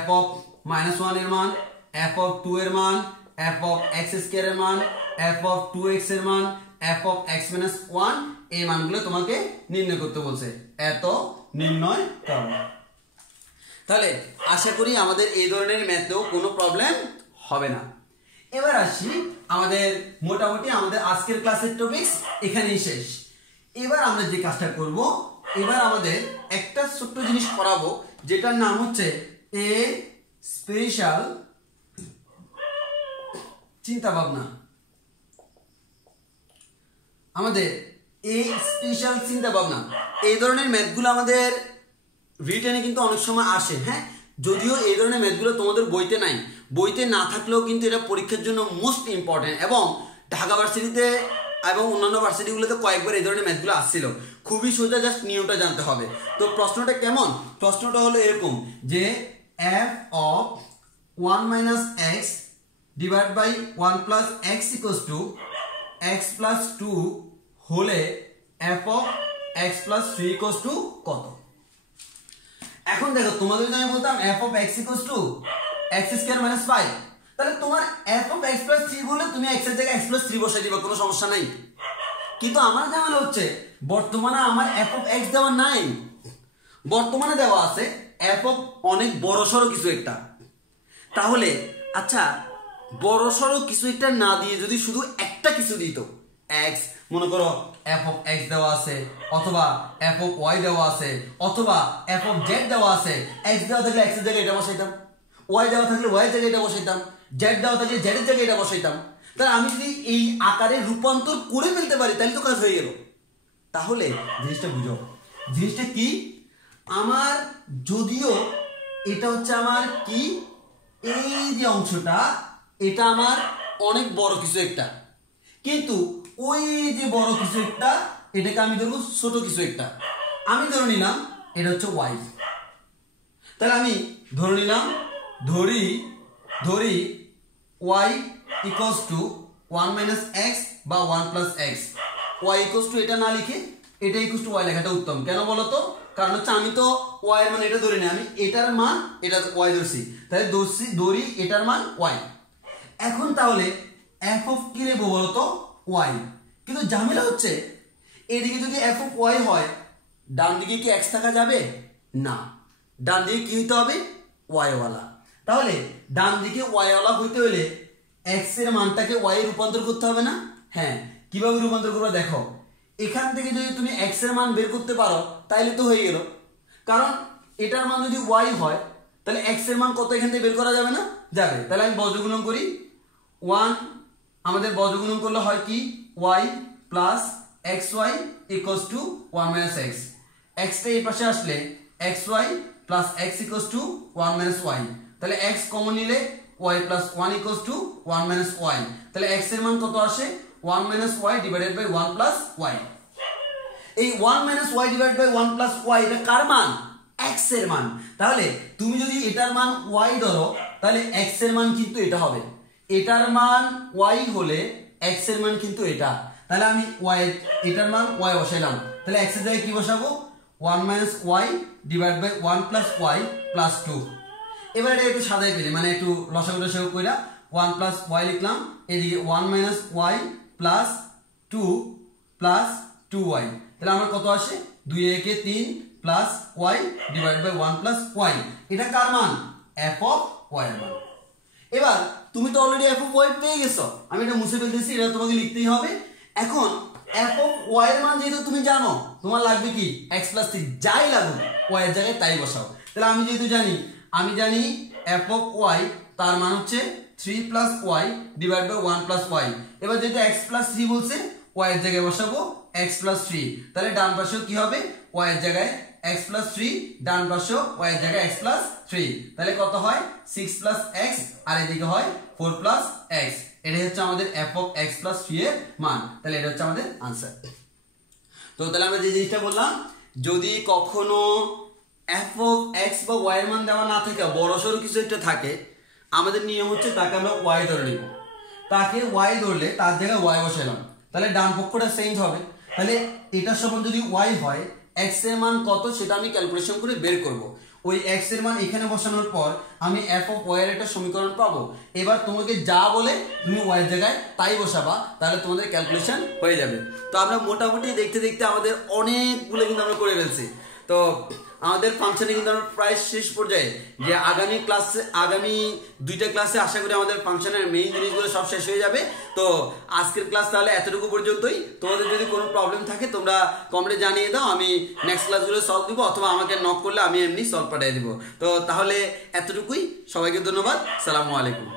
f of -1 এর মান f of 2 এর মান f of x² এর মান f of 2x এর মান f of x - 1 এই মানগুলো তোমাকে নির্ণয় করতে বলছে এত নির্ণয় করো তাহলে আশা করি আমাদের এই ধরনের ম্যাথেও কোনো প্রবলেম হবে না এবার আসি আমাদের মোটামুটি আমাদের আজকের ক্লাসের টপিকস এখানেই শেষ এবার আমরা যে কাজটা করব এবার আমাদের একটা ছোট্ট জিনিস করাবো যেটার নাম হচ্ছে এ স্পেশাল চিন্তা ভাবনা আমাদের এই স্পেশাল চিন্তা ভাবনা, এই ধরনের ম্যাথগুলো আমাদের রিটেনে কিন্তু অনেক সময় আসে। হ্যাঁ, যদিও এই ধরনের ম্যাথগুলো তোমাদের বইতে নাই, বইতে না থাকলেও কিন্তু এটা পরীক্ষার জন্য মোস্ট ইম্পর্টেন্ট, এবং ঢাকা ভার্সিটিতে এবং অন্যান্য ভার্সিটিগুলোতে কয়েকবার এই ধরনের ম্যাথগুলো আসছিল। খুবই সোজা, জাস্ট নিয়মটা জানতে হবে। তো প্রশ্নটা কেমন? প্রশ্নটা হলো এরকম যে f of 1 minus x divided by 1 plus x equals to x plus 2 হলে f of x plus 3 equals to কত? এখন দেখো, তোমাদের যদি আমি বলতাম f of x equals to x square minus 5, তাহলে তোমার f of x plus 3 বলে তুমি x এর জায়গায় x plus 3 বসাই দিবা, কোনো সমস্যা নাই। কিন্তু আমার ঝামেলা হচ্ছে বর্তমানে আমার f of x দেওয়া নাই, বর্তমানে দেওয়া আছে f of অনেক বড়সড় কিছু একটা। তাহলে আচ্ছা, বড়সড় কিছু একটা না দিয়ে যদি শুধু একটা কিছু দিত, x, মনে করো f of x দেওয়া আছে, অথবা f of y দেওয়া আছে, অথবা f of z দেওয়া আছে। x দেওয়া থাকলে x এর জায়গায় এটা বসাইতাম, y দেওয়া থাকলে y এর জায়গায় এটা বসাইতাম, z দেওয়া থাকলে z এর জায়গায় এটা বসাইতাম। তাহলে আমি যদি এই আকারে রূপান্তর করে ফেলতে পারি তাহলে তো কাজ হয়ে গেল। তাহলে জিনিসটা বুঝো, জিনিসটা কি? আমার যদিও এটা হচ্ছে আমার কি, এই যে অংশটা এটা আমার অনেক বড় কিছু একটা, কিন্তু ওই যে বড় কিছু একটা এটাকে আমি ধরবো ছোট কিছু একটা। আমি ধরে নিলাম এটা হচ্ছে y, তাহলে আমি ধরে নিলাম, ধরি y equals to 1 minus x বা 1 plus x। y equals to এটা না লিখে এটা equals to y লেখাটা উত্তম। কেন বলো তো? কারণ হচ্ছে আমি তো y এর মান এটা ধরে নিই, আমি এটার মান এটা y ধরছি, তাহলে ধরি এটার মান y। এখন তাহলে f of কি নেবো বলো তো? y। কিন্তু ঝামেলা হচ্ছে এদিকে যদি f of y হয়, ডান দিকে কি x থাকা যাবে না, ডান দিকে কি হইতে হবে? y ওয়ালা। তাহলে ডান দিকে y ওয়ালা হইতে হলে x এর মানটাকে y এ রূপান্তর করতে হবে না? হ্যাঁ, কিভাবে রূপান্তর করবে দেখো, এখান থেকে যদি তুমি x এর মান বের করতে পারো তাহলে তো হয়ে গেল। কারণ এটার মান যদি y হয় তাহলে x এর মান কত এখান থেকে বের করা যাবে না? যাবে। তাহলে আমি বজ্রগুণন করি, 1 আমাদের বজ্রগুণন করলে হয় কি, y plus xy equals to 1 minus x। x টা এই পাশে আসলে xy plus x equals to 1 minus y। তাহলে x কমন নিলে y plus 1 equals to 1 minus y। তাহলে x এর মান কত আসে? 1 minus y divided by 1 plus y। এই 1 minus y divided by 1 plus y এটা কার মান? x এর মান। তাহলে তুমি যদি এটার মান y ধরো তাহলে x এর মান কিন্তু এটা হবে, এটার মান y হলে x এর মান কিন্তু এটা। তাহলে আমি y এটার মান y বসাইলাম, তাহলে x এর জায়গায় কি বসাবো? 1 minus y divided by 1 plus y plus 2। এবার এটা একটু সাজাই পেলি, মানে একটু লসাগু টসাগু কইরা 1 plus y লিখলাম, এদিকে 1 minus y plus 2 plus 2y। তাহলে আমার কত আসে? 2 একে 3 plus y divided by 1 plus y। এটা কার মান? f of y এর মান। এবার তুমি তো অলরেডি f of y পেয়ে গেছো, আমি এটা মুছে ফেলতেছি, এটা তোমাকে লিখতেই হবে। এখন f of y এর মান যেহেতু তুমি জানো, তোমার লাগবে কি? x plus 3, যাই লাগুক y এর জায়গায় তাই বসাও। তাহলে আমি যেহেতু জানি, f of y তার মান হচ্ছে 3 plus y divided by 1 plus y। এবার যেহেতু x plus 3 বলছে, y এর জায়গায় বসাবো x plus 3। তাহলে ডান পাশেও কি হবে? y এর জায়গায় x plus 3, ডান পাশেও y এর জায়গায় x plus 3। তাহলে কত হয়? 6 plus x, আর এদিকে হয় 4 plus x। এটাই হচ্ছে আমাদের f of x plus 3 এর মান। তাহলে এটা হচ্ছে আমাদের आंसर। তো তাহলে আমরা যে জিনিসটা বললাম, যদি কখনো f of x বা y এর মান দেওয়া না থাকে, বড়সড় কিছু একটা থাকে, আমাদের নিয়ম হচ্ছে তাকে আমরা y ধরে নিব। তাকে y ধরলে তার জায়গায় y বসাইলাম, তাহলে ডান পক্ষটা চেঞ্জ হবে। তাহলে এটার সমান যদি y হয়, x এর মান কত সেটা আমি ক্যালকুলেশন করে বের করব। ওই x এর মান এখানে বসানোর পর আমি f of y এর একটা সমীকরণ পাবো। এবার তোমাকে যা বলে তুমি y এর জায়গায় তাই বসাবা, তাহলে তোমাদের ক্যালকুলেশন হয়ে যাবে। তো আমরা মোটামুটি দেখতে দেখতে আমাদের অনেকগুলো কিন্তু আমরা করে ফেলছি। তো আমাদের ফাংশনে কিন্তু আমরা প্রায় শেষ পর্যায়ে, যে আগামী 2টা ক্লাসে আশা করি আমাদের ফাংশনের মেইন জিনিসগুলো সব শেষ হয়ে যাবে। তো আজকের ক্লাস তাহলে এতটুকু পর্যন্তই। তোমাদের যদি কোনো প্রবলেম থাকে তোমরা কমেন্টে জানিয়ে দাও, আমি নেক্সট ক্লাসগুলো সলভ দিব, অথবা আমাকে নক করলে আমি এমনি সলভ পাঠিয়ে দিব। তো তাহলে এতটুকুই, সবাইকে ধন্যবাদ, সালামু আলাইকুম।